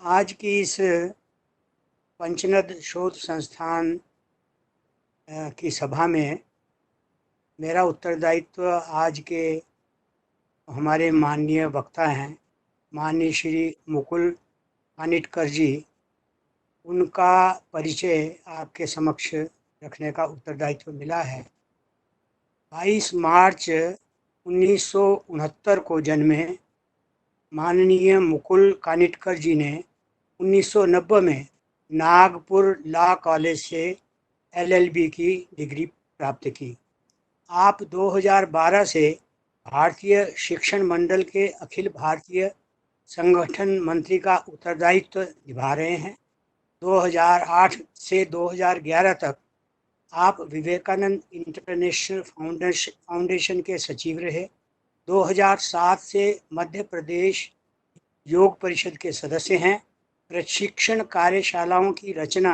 आज की इस पंचनद शोध संस्थान की सभा में मेरा उत्तरदायित्व आज के हमारे माननीय वक्ता हैं, माननीय श्री मुकुल कानिटकर जी, उनका परिचय आपके समक्ष रखने का उत्तरदायित्व मिला है। 22 मार्च 1969 को जन्मे माननीय मुकुल कानिटकर जी ने 1990 में नागपुर लॉ कॉलेज से LLB की डिग्री प्राप्त की। आप 2012 से भारतीय शिक्षण मंडल के अखिल भारतीय संगठन मंत्री का उत्तरदायित्व निभा रहे हैं। 2008 से 2011 तक आप विवेकानंद इंटरनेशनल फाउंडेशन के सचिव रहे। 2007 से मध्य प्रदेश योग परिषद के सदस्य हैं। प्रशिक्षण कार्यशालाओं की रचना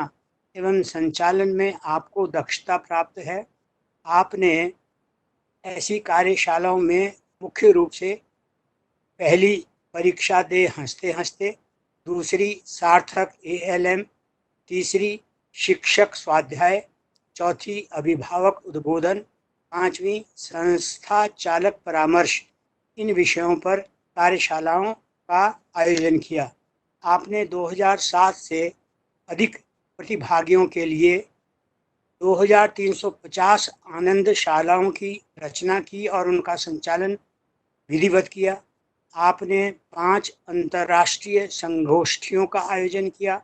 एवं संचालन में आपको दक्षता प्राप्त है। आपने ऐसी कार्यशालाओं में मुख्य रूप से पहली परीक्षा दे हंसते हंसते, दूसरी सार्थक ALM, तीसरी शिक्षक स्वाध्याय, चौथी अभिभावक उद्बोधन, पांचवी संस्था चालक परामर्श, इन विषयों पर कार्यशालाओं का आयोजन किया। आपने 2007 से अधिक प्रतिभागियों के लिए 2350 आनंदशालाओं की रचना की और उनका संचालन विधिवत किया। आपने 5 अंतर्राष्ट्रीय संगोष्ठियों का आयोजन किया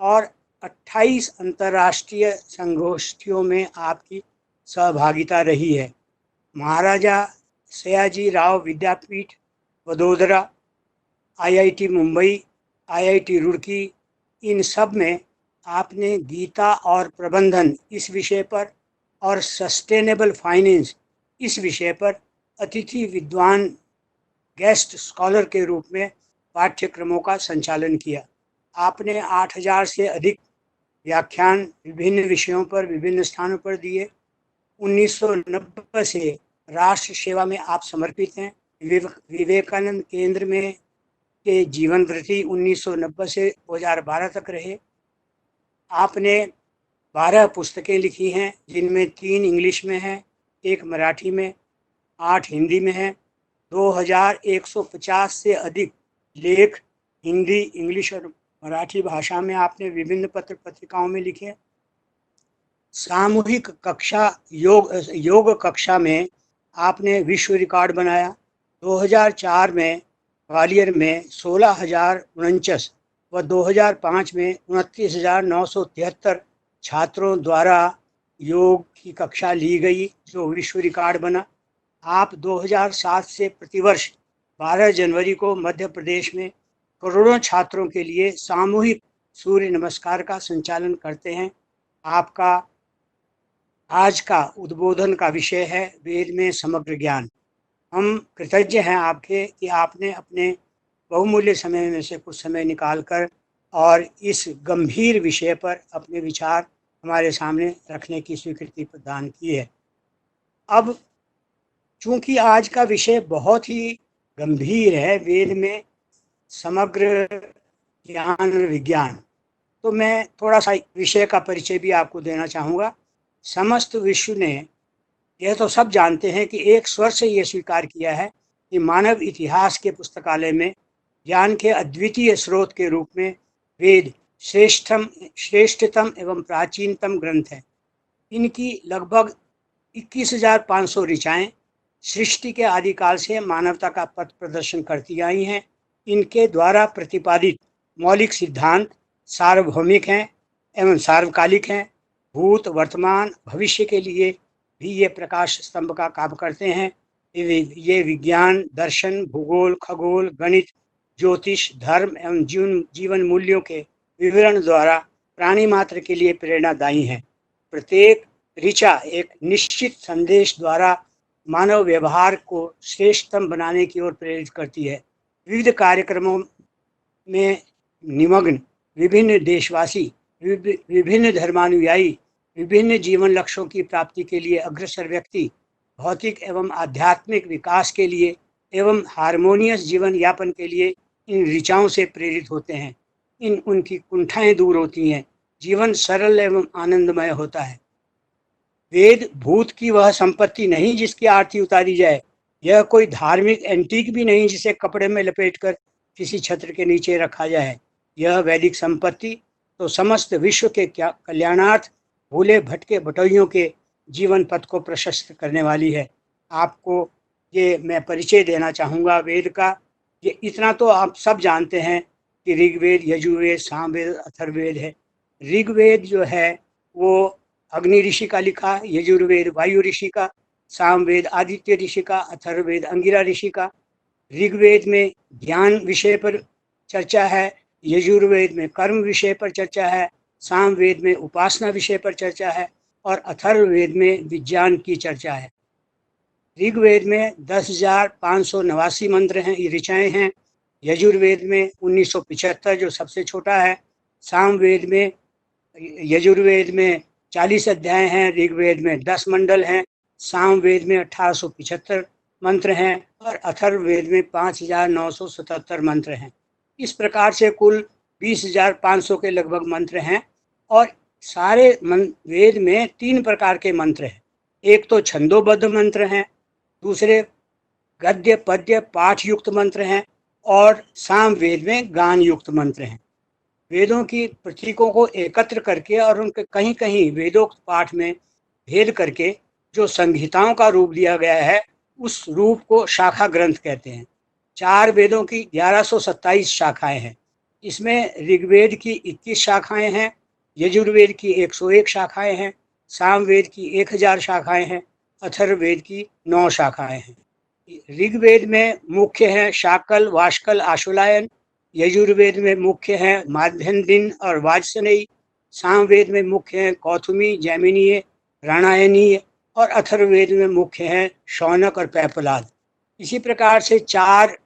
और 28 अंतर्राष्ट्रीय संगोष्ठियों में आपकी सहभागिता रही है। महाराजा सयाजी राव विद्यापीठ वडोदरा, IIT मुंबई, IIT रुड़की, इन सब में आपने गीता और प्रबंधन इस विषय पर और सस्टेनेबल फाइनेंस इस विषय पर अतिथि विद्वान गेस्ट स्कॉलर के रूप में पाठ्यक्रमों का संचालन किया। आपने 8000 से अधिक व्याख्यान विभिन्न विषयों पर विभिन्न स्थानों पर दिए। 1990 से राष्ट्र सेवा में आप समर्पित हैं। विवेकानंद केंद्र में के जीवन वृत्ति 1990 से 2012 तक रहे। आपने 12 पुस्तकें लिखी हैं, जिनमें 3 इंग्लिश में हैं, 1 मराठी में, 8 हिंदी में हैं। 2150 से अधिक लेख हिंदी, इंग्लिश और मराठी भाषा में आपने विभिन्न पत्र पत्रिकाओं में लिखे। सामूहिक कक्षा योग कक्षा में आपने विश्व रिकॉर्ड बनाया। 2004 में ग्वालियर में 16,049 व 2005 में 29,973 छात्रों द्वारा योग की कक्षा ली गई, जो विश्व रिकॉर्ड बना। आप 2007 से प्रतिवर्ष 12 जनवरी को मध्य प्रदेश में करोड़ों छात्रों के लिए सामूहिक सूर्य नमस्कार का संचालन करते हैं। आपका आज का उद्बोधन का विषय है वेद में समग्र ज्ञान। हम कृतज्ञ हैं आपके कि आपने अपने बहुमूल्य समय में से कुछ समय निकालकर और इस गंभीर विषय पर अपने विचार हमारे सामने रखने की स्वीकृति प्रदान की है। अब चूंकि आज का विषय बहुत ही गंभीर है, वेद में समग्र ज्ञान विज्ञान, तो मैं थोड़ा सा विषय का परिचय भी आपको देना चाहूँगा। समस्त विश्व ने, यह तो सब जानते हैं कि एक स्वर से यह स्वीकार किया है कि मानव इतिहास के पुस्तकालय में ज्ञान के अद्वितीय स्रोत के रूप में वेद श्रेष्ठतम एवं प्राचीनतम ग्रंथ है। इनकी लगभग 21,500 ऋचाएँ सृष्टि के आदिकाल से मानवता का पथ प्रदर्शन करती आई हैं। इनके द्वारा प्रतिपादित मौलिक सिद्धांत सार्वभौमिक हैं एवं सार्वकालिक हैं। भूत, वर्तमान, भविष्य के लिए भी ये प्रकाश स्तंभ का काम करते हैं। ये विज्ञान, दर्शन, भूगोल, खगोल, गणित, ज्योतिष, धर्म एवं जीवन मूल्यों के विवरण द्वारा प्राणी मात्र के लिए प्रेरणादायी हैं। प्रत्येक ऋचा एक निश्चित संदेश द्वारा मानव व्यवहार को श्रेष्ठतम बनाने की ओर प्रेरित करती है। विविध कार्यक्रमों में निमग्न विभिन्न देशवासी, विभिन्न धर्मानुयायी, विभिन्न जीवन लक्ष्यों की प्राप्ति के लिए अग्रसर व्यक्ति भौतिक एवं आध्यात्मिक विकास के लिए एवं हार्मोनियस जीवन यापन के लिए इन ऋचाओं से प्रेरित होते हैं। उनकी कुंठाएं दूर होती हैं, जीवन सरल एवं आनंदमय होता है। वेद भूत की वह संपत्ति नहीं जिसकी आरती उतारी जाए, यह कोई धार्मिक एंटीक भी नहीं जिसे कपड़े में लपेटकर किसी छत्र के नीचे रखा जाए। यह वैदिक संपत्ति तो समस्त विश्व के कल्याणार्थ भूले भटके बटोइयों के जीवन पथ को प्रशस्त करने वाली है। आपको ये मैं परिचय देना चाहूँगा वेद का। ये इतना तो आप सब जानते हैं कि ऋग्वेद, यजुर्वेद, सामवेद, अथर्ववेद है। ऋग्वेद जो है वो अग्नि ऋषि का लिखा, यजुर्वेद वायु ऋषि का, सामवेद आदित्य ऋषि का, अथर्ववेद अंगिरा ऋषि का। ऋग्वेद में ज्ञान विषय पर चर्चा है, यजुर्वेद में कर्म विषय पर चर्चा है, सामवेद में उपासना विषय पर चर्चा है और अथर्ववेद में विज्ञान की चर्चा है। ऋग्वेद में 10,589 मंत्र हैं, ऋचाएँ हैं। यजुर्वेद में 1975 जो सबसे छोटा है। सामवेद में यजुर्वेद में 40 अध्याय हैं, ऋग्वेद में 10 मंडल हैं, सामवेद में 1875 मंत्र हैं और अथर्ववेद में 5,977 मंत्र हैं। इस प्रकार से कुल 20,500 के लगभग मंत्र हैं और सारे वेद में 3 प्रकार के मंत्र हैं। एक तो छंदोबद्ध मंत्र हैं, दूसरे गद्य पद्य पाठ युक्त मंत्र हैं और सामवेद में गान युक्त मंत्र हैं। वेदों की प्रतीकों को एकत्र करके और उनके कहीं कहीं वेदोक्त पाठ में भेद करके जो संहिताओं का रूप दिया गया है, उस रूप को शाखा ग्रंथ कहते हैं। 4 वेदों की 1127 शाखाएं हैं। इसमें ऋग्वेद की 21 शाखाएं हैं, यजुर्वेद की 101 शाखाएं हैं, सामवेद की 1000 शाखाएं हैं, अथर्ववेद की 9 शाखाएं हैं। ऋग्वेद में मुख्य हैं शाकल, वाष्कल, आशुलायन। यजुर्वेद में मुख्य हैं माध्यन्दिन और वाजसनेयी। सामवेद में मुख्य हैं कौथुमी, जैमिनीय, राणायनीय और अथर्ववेद में मुख्य हैं शौनक और पैपलाद। इसी प्रकार से 4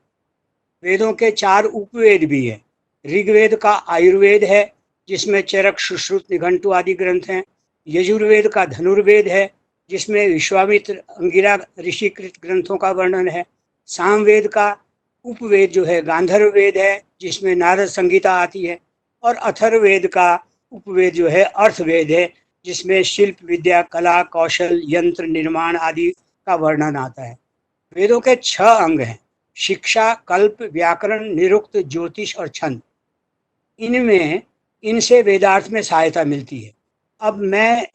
वेदों के 4 उपवेद भी हैं। ऋग्वेद का आयुर्वेद है जिसमें चरक, सुश्रुत, निघंटु आदि ग्रंथ हैं। यजुर्वेद का धनुर्वेद है जिसमें विश्वामित्र, अंगिरा ऋषिकृत ग्रंथों का वर्णन है। सामवेद का उपवेद जो है गांधर्व वेद है जिसमें नारद संगीता आती है और अथर्ववेद का उपवेद जो है अर्थवेद है जिसमें शिल्प विद्या, कला, कौशल, यंत्र निर्माण आदि का वर्णन आता है। वेदों के 6 अंग हैं: शिक्षा, कल्प, व्याकरण, निरुक्त, ज्योतिष और छंद। इनसे वेदार्थ में सहायता मिलती है। अब मैं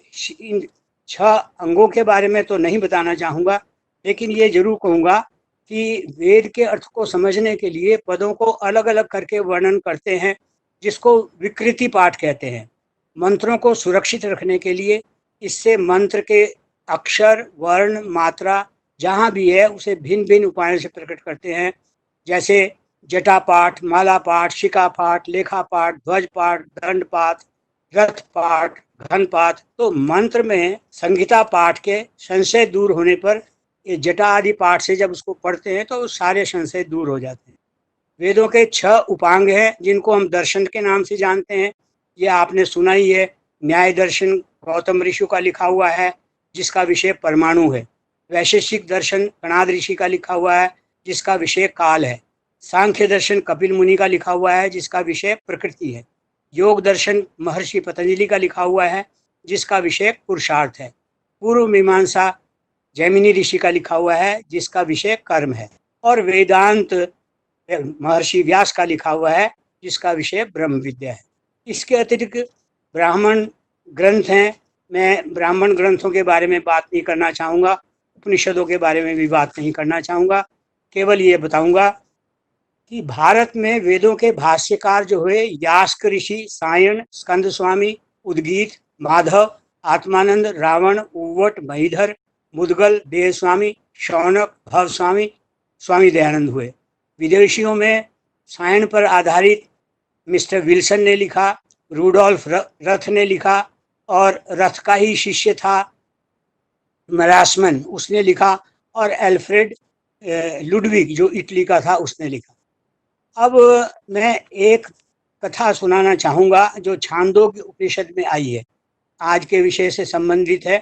इन 6 अंगों के बारे में तो नहीं बताना चाहूँगा, लेकिन ये जरूर कहूँगा कि वेद के अर्थ को समझने के लिए पदों को अलग अलग करके वर्णन करते हैं, जिसको विकृति पाठ कहते हैं। मंत्रों को सुरक्षित रखने के लिए इससे मंत्र के अक्षर, वर्ण, मात्रा जहाँ भी है उसे भिन्न भिन्न उपायों से प्रकट करते हैं। जैसे जटा पाठ, माला पाठ, शिखा पाठ, लेखा पाठ, ध्वज पाठ, दंड पाठ, रथ पाठ, घन पाठ। तो मंत्र में संहिता पाठ के संशय दूर होने पर ये जटा आदि पाठ से जब उसको पढ़ते हैं तो सारे संशय दूर हो जाते हैं। वेदों के 6 उपांग हैं जिनको हम दर्शन के नाम से जानते हैं। ये आपने सुना ही है। न्याय दर्शन गौतम ऋषि का लिखा हुआ है जिसका विषय परमाणु है। वैशेषिक दर्शन कणाद ऋषि का लिखा हुआ है जिसका विषय काल है। सांख्य दर्शन कपिल मुनि का लिखा हुआ है जिसका विषय प्रकृति है। योग दर्शन महर्षि पतंजलि का लिखा हुआ है जिसका विषय पुरुषार्थ है। पूर्व मीमांसा जैमिनी ऋषि का लिखा हुआ है जिसका विषय कर्म है। और वेदांत महर्षि व्यास का लिखा हुआ है जिसका विषय ब्रह्म विद्या है। इसके अतिरिक्त ब्राह्मण ग्रंथ हैं। मैं ब्राह्मण ग्रंथों के बारे में बात नहीं करना चाहूँगा, उपनिषदों के बारे में भी बात नहीं करना चाहूँगा। केवल ये बताऊँगा कि भारत में वेदों के भाष्यकार जो हुए यास्क ऋषि, सायण, स्कंद स्वामी, उद्गीत, माधव, आत्मानंद, रावण, उव्वट, महीधर, मुदगल, देव स्वामी, शौनक, भव स्वामी, स्वामी दयानंद हुए। विदेशियों में सायण पर आधारित मिस्टर विल्सन ने लिखा, रूडोल्फ रथ ने लिखा और रथ का ही शिष्य था मरासमन, उसने लिखा, और एल्फ्रेड लुडविग जो इटली का था उसने लिखा। अब मैं एक कथा सुनाना चाहूँगा जो छांदोग्य उपनिषद में आई है, आज के विषय से संबंधित है।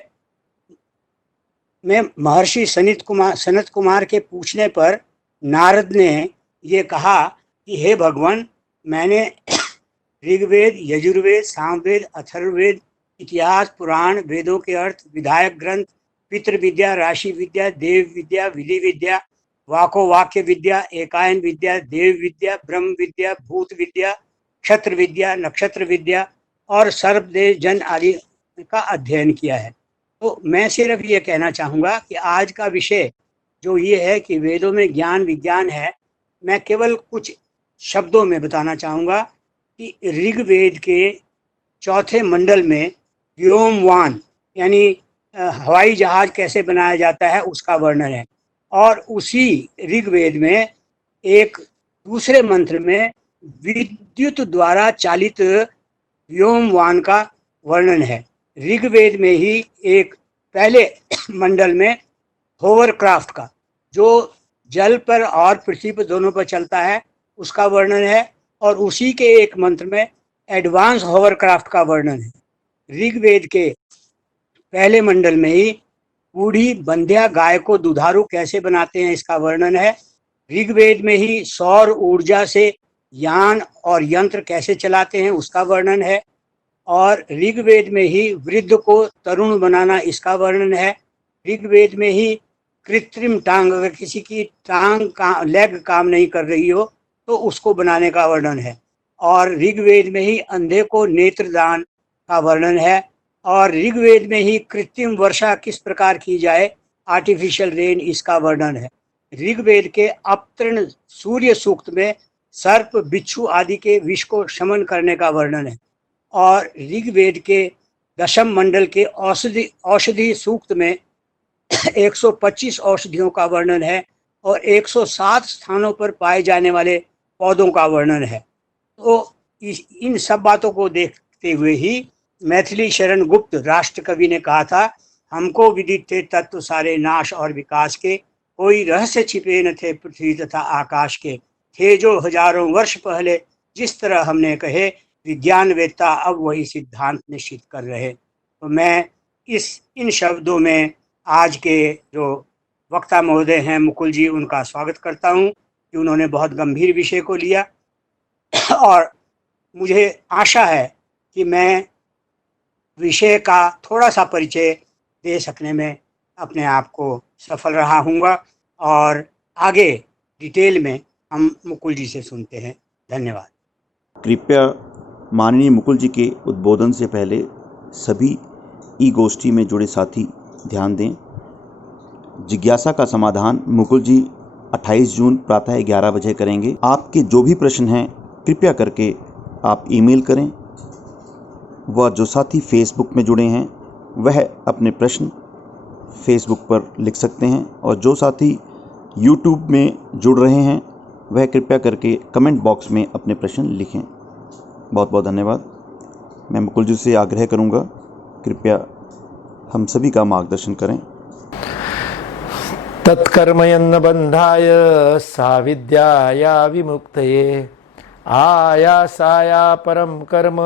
मैं महर्षि सनत कुमार के पूछने पर नारद ने ये कहा कि हे भगवान, मैंने ऋग्वेद, यजुर्वेद, सामवेद, अथर्ववेद, इतिहास, पुराण, वेदों के अर्थ, विधायक ग्रंथ, पितृ विद्या, राशि विद्या, देव विद्या, विधि विद्या, वाको वाक्य विद्या, एकायन विद्या, देव विद्या, ब्रह्म विद्या, भूत विद्या, क्षत्र विद्या, नक्षत्र विद्या और सर्वदेश जन आदि का अध्ययन किया है। तो मैं सिर्फ ये कहना चाहूँगा कि आज का विषय जो ये है कि वेदों में ज्ञान विज्ञान है, मैं केवल कुछ शब्दों में बताना चाहूँगा कि ऋग्वेद के चौथे मंडल में व्योमवान यानी हवाई जहाज कैसे बनाया जाता है उसका वर्णन है, और उसी ऋग्वेद में एक दूसरे मंत्र में विद्युत द्वारा चालित व्योमवान का वर्णन है। ऋग्वेद में ही एक पहले मंडल में होवरक्राफ्ट का, जो जल पर और पृथ्वी पर दोनों पर चलता है, उसका वर्णन है, और उसी के एक मंत्र में एडवांस होवरक्राफ्ट का वर्णन है। ऋग्वेद के पहले मंडल में ही बूढ़ी बंध्या गाय को दुधारू कैसे बनाते हैं इसका वर्णन है। ऋग्वेद में ही सौर ऊर्जा से यान और यंत्र कैसे चलाते हैं उसका वर्णन है, और ऋग्वेद में ही वृद्ध को तरुण बनाना इसका वर्णन है। ऋग्वेद में ही कृत्रिम टांग, अगर किसी की लेग काम नहीं कर रही हो तो उसको बनाने का वर्णन है, और ऋग्वेद में ही अंधे को नेत्रदान का वर्णन है, और ऋग्वेद में ही कृत्रिम वर्षा किस प्रकार की जाए, आर्टिफिशियल रेन, इसका वर्णन है। ऋग्वेद के अपतृण सूर्य सूक्त में सर्प, बिच्छू आदि के विष को शमन करने का वर्णन है, और ऋग्वेद के दशम मंडल के औषधि सूक्त में 125 औषधियों का वर्णन है, और 107 स्थानों पर पाए जाने वाले पौधों का वर्णन है। तो इन सब बातों को देखते हुए ही मैथिली शरण गुप्त राष्ट्र कवि ने कहा था, हमको विदित थे तत्व सारे नाश और विकास के, कोई रहस्य छिपे न थे पृथ्वी तथा आकाश के, थे जो हजारों वर्ष पहले जिस तरह हमने कहे, विज्ञान वेत्ता अब वही सिद्धांत निश्चित कर रहे। तो मैं इन शब्दों में आज के जो वक्ता महोदय हैं मुकुल जी, उनका स्वागत करता हूं कि उन्होंने बहुत गंभीर विषय को लिया, और मुझे आशा है कि मैं विषय का थोड़ा सा परिचय दे सकने में अपने आप को सफल रहा हूँगा, और आगे डिटेल में हम मुकुल जी से सुनते हैं। धन्यवाद। कृपया माननीय मुकुल जी के उद्बोधन से पहले सभी ई गोष्ठी में जुड़े साथी ध्यान दें। जिज्ञासा का समाधान मुकुल जी 28 जून प्रातः 11 बजे करेंगे। आपके जो भी प्रश्न हैं कृपया करके आप ईमेल करें, व जो साथी फेसबुक में जुड़े हैं वह अपने प्रश्न फेसबुक पर लिख सकते हैं, और जो साथी यूट्यूब में जुड़ रहे हैं वह कृपया करके कमेंट बॉक्स में अपने प्रश्न लिखें। बहुत बहुत धन्यवाद। मैं मुकुल जी से आग्रह करूंगा, कृपया हम सभी का मार्गदर्शन करें। तत्कर्मयन्न बंधाय सा विद्याया विमुक्तये, आयासाया परम कर्म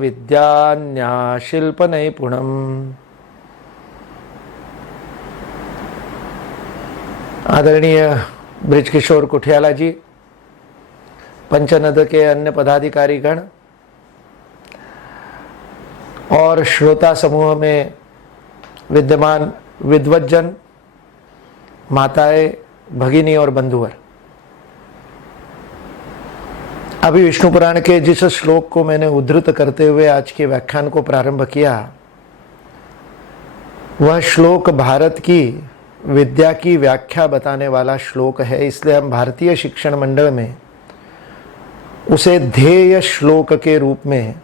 विद्यान्या शिल्प नैपुणम्। आदरणीय बृजकिशोर कुठियाला जी, पंचनद के अन्य पदाधिकारीगण और श्रोता समूह में विद्यमान विद्वज्जन, माताएं, भगिनी और बंधुवर, अभी विष्णु पुराण के जिस श्लोक को मैंने उद्धृत करते हुए आज के व्याख्यान को प्रारंभ किया, वह श्लोक भारत की विद्या की व्याख्या बताने वाला श्लोक है। इसलिए हम भारतीय शिक्षण मंडल में उसे ध्येय श्लोक के रूप में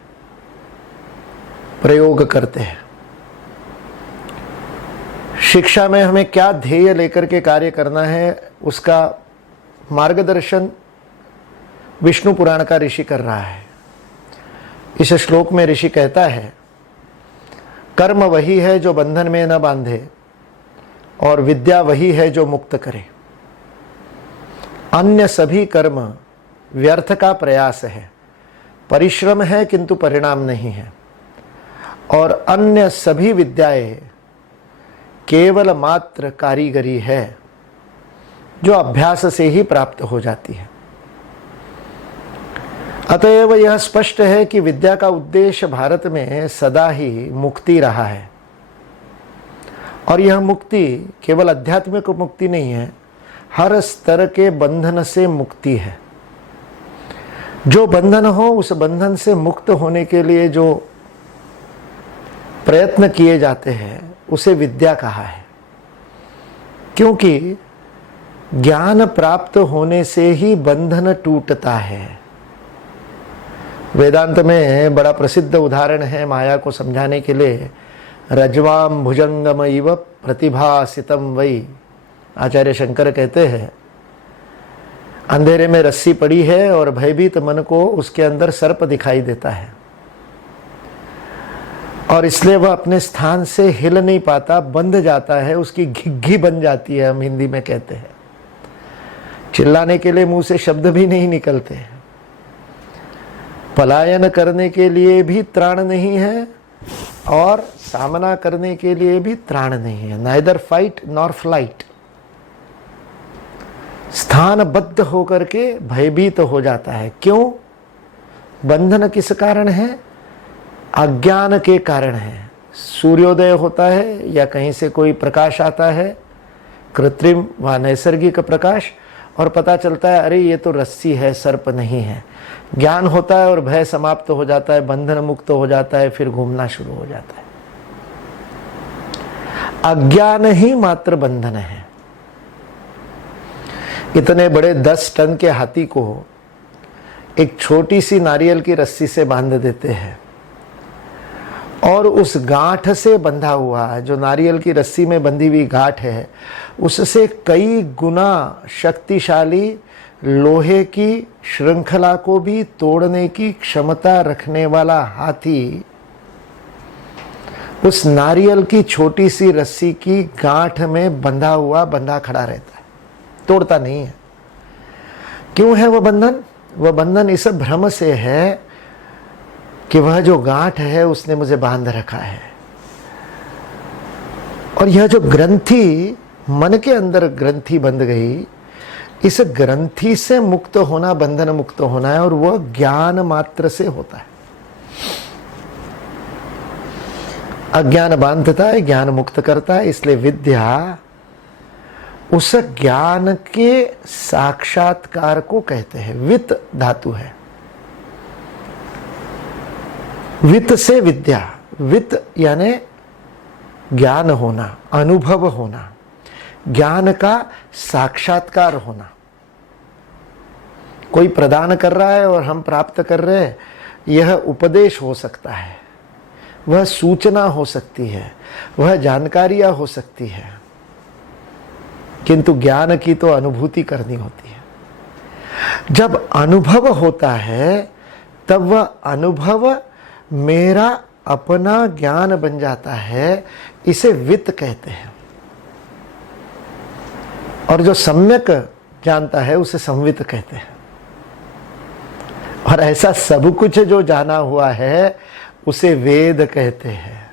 प्रयोग करते हैं। शिक्षा में हमें क्या ध्येय लेकर के कार्य करना है, उसका मार्गदर्शन विष्णु पुराण का ऋषि कर रहा है। इस श्लोक में ऋषि कहता है, कर्म वही है जो बंधन में न बांधे, और विद्या वही है जो मुक्त करे। अन्य सभी कर्म व्यर्थ का प्रयास है, परिश्रम है किंतु परिणाम नहीं है, और अन्य सभी विद्याएं केवल मात्र कारीगरी है जो अभ्यास से ही प्राप्त हो जाती है। अतएव यह स्पष्ट है कि विद्या का उद्देश्य भारत में सदा ही मुक्ति रहा है, और यह मुक्ति केवल आध्यात्मिक मुक्ति नहीं है, हर स्तर के बंधन से मुक्ति है। जो बंधन हो उस बंधन से मुक्त होने के लिए जो प्रयत्न किए जाते हैं उसे विद्या कहा है, क्योंकि ज्ञान प्राप्त होने से ही बंधन टूटता है। वेदांत में बड़ा प्रसिद्ध उदाहरण है माया को समझाने के लिए, रज्वाम भुजंगम इव प्रतिभासितम वै। आचार्य शंकर कहते हैं अंधेरे में रस्सी पड़ी है और भयभीत मन को उसके अंदर सर्प दिखाई देता है, और इसलिए वह अपने स्थान से हिल नहीं पाता, बंध जाता है, उसकी घिघी बन जाती है, हम हिंदी में कहते हैं। चिल्लाने के लिए मुंह से शब्द भी नहीं निकलते, पलायन करने के लिए भी त्राण नहीं है और सामना करने के लिए भी त्राण नहीं है, नाइदर फाइट नॉर फ्लाइट। स्थानबद्ध होकर के भयभीत हो जाता है। क्यों? बंधन किस कारण है? अज्ञान के कारण है। सूर्योदय होता है या कहीं से कोई प्रकाश आता है, कृत्रिम व नैसर्गिक प्रकाश, और पता चलता है अरे ये तो रस्सी है, सर्प नहीं है। ज्ञान होता है और भय समाप्त हो जाता है, बंधन मुक्त हो जाता है, फिर घूमना शुरू हो जाता है। अज्ञान ही मात्र बंधन है। इतने बड़े 10 टन के हाथी को एक छोटी सी नारियल की रस्सी से बांध देते हैं, और उस गांठ से बंधा हुआ, जो नारियल की रस्सी में बंधी हुई गांठ है, उससे कई गुना शक्तिशाली लोहे की श्रृंखला को भी तोड़ने की क्षमता रखने वाला हाथी उस नारियल की छोटी सी रस्सी की गांठ में बंधा खड़ा रहता है, तोड़ता नहीं है। क्यों है वह बंधन? वह बंधन इस भ्रम से है कि वह जो गांठ है उसने मुझे बांध रखा है, और यह जो ग्रंथि मन के अंदर ग्रंथि बंध गई, इस ग्रंथि से मुक्त होना, बंधन मुक्त होना है, और वह ज्ञान मात्र से होता है। अज्ञान बांधता है, ज्ञान मुक्त करता है। इसलिए विद्या उस ज्ञान के साक्षात्कार को कहते हैं। वित्त धातु है, वित्त से विद्या। वित्त यानी ज्ञान होना, अनुभव होना, ज्ञान का साक्षात्कार होना। कोई प्रदान कर रहा है और हम प्राप्त कर रहे हैं, यह उपदेश हो सकता है, वह सूचना हो सकती है, वह जानकारियां हो सकती है, किंतु ज्ञान की तो अनुभूति करनी होती है। जब अनुभव होता है तब वह अनुभव मेरा अपना ज्ञान बन जाता है, इसे वित्त कहते हैं। और जो सम्यक जानता है उसे संवित कहते हैं। और ऐसा सब कुछ जो जाना हुआ है उसे वेद कहते हैं,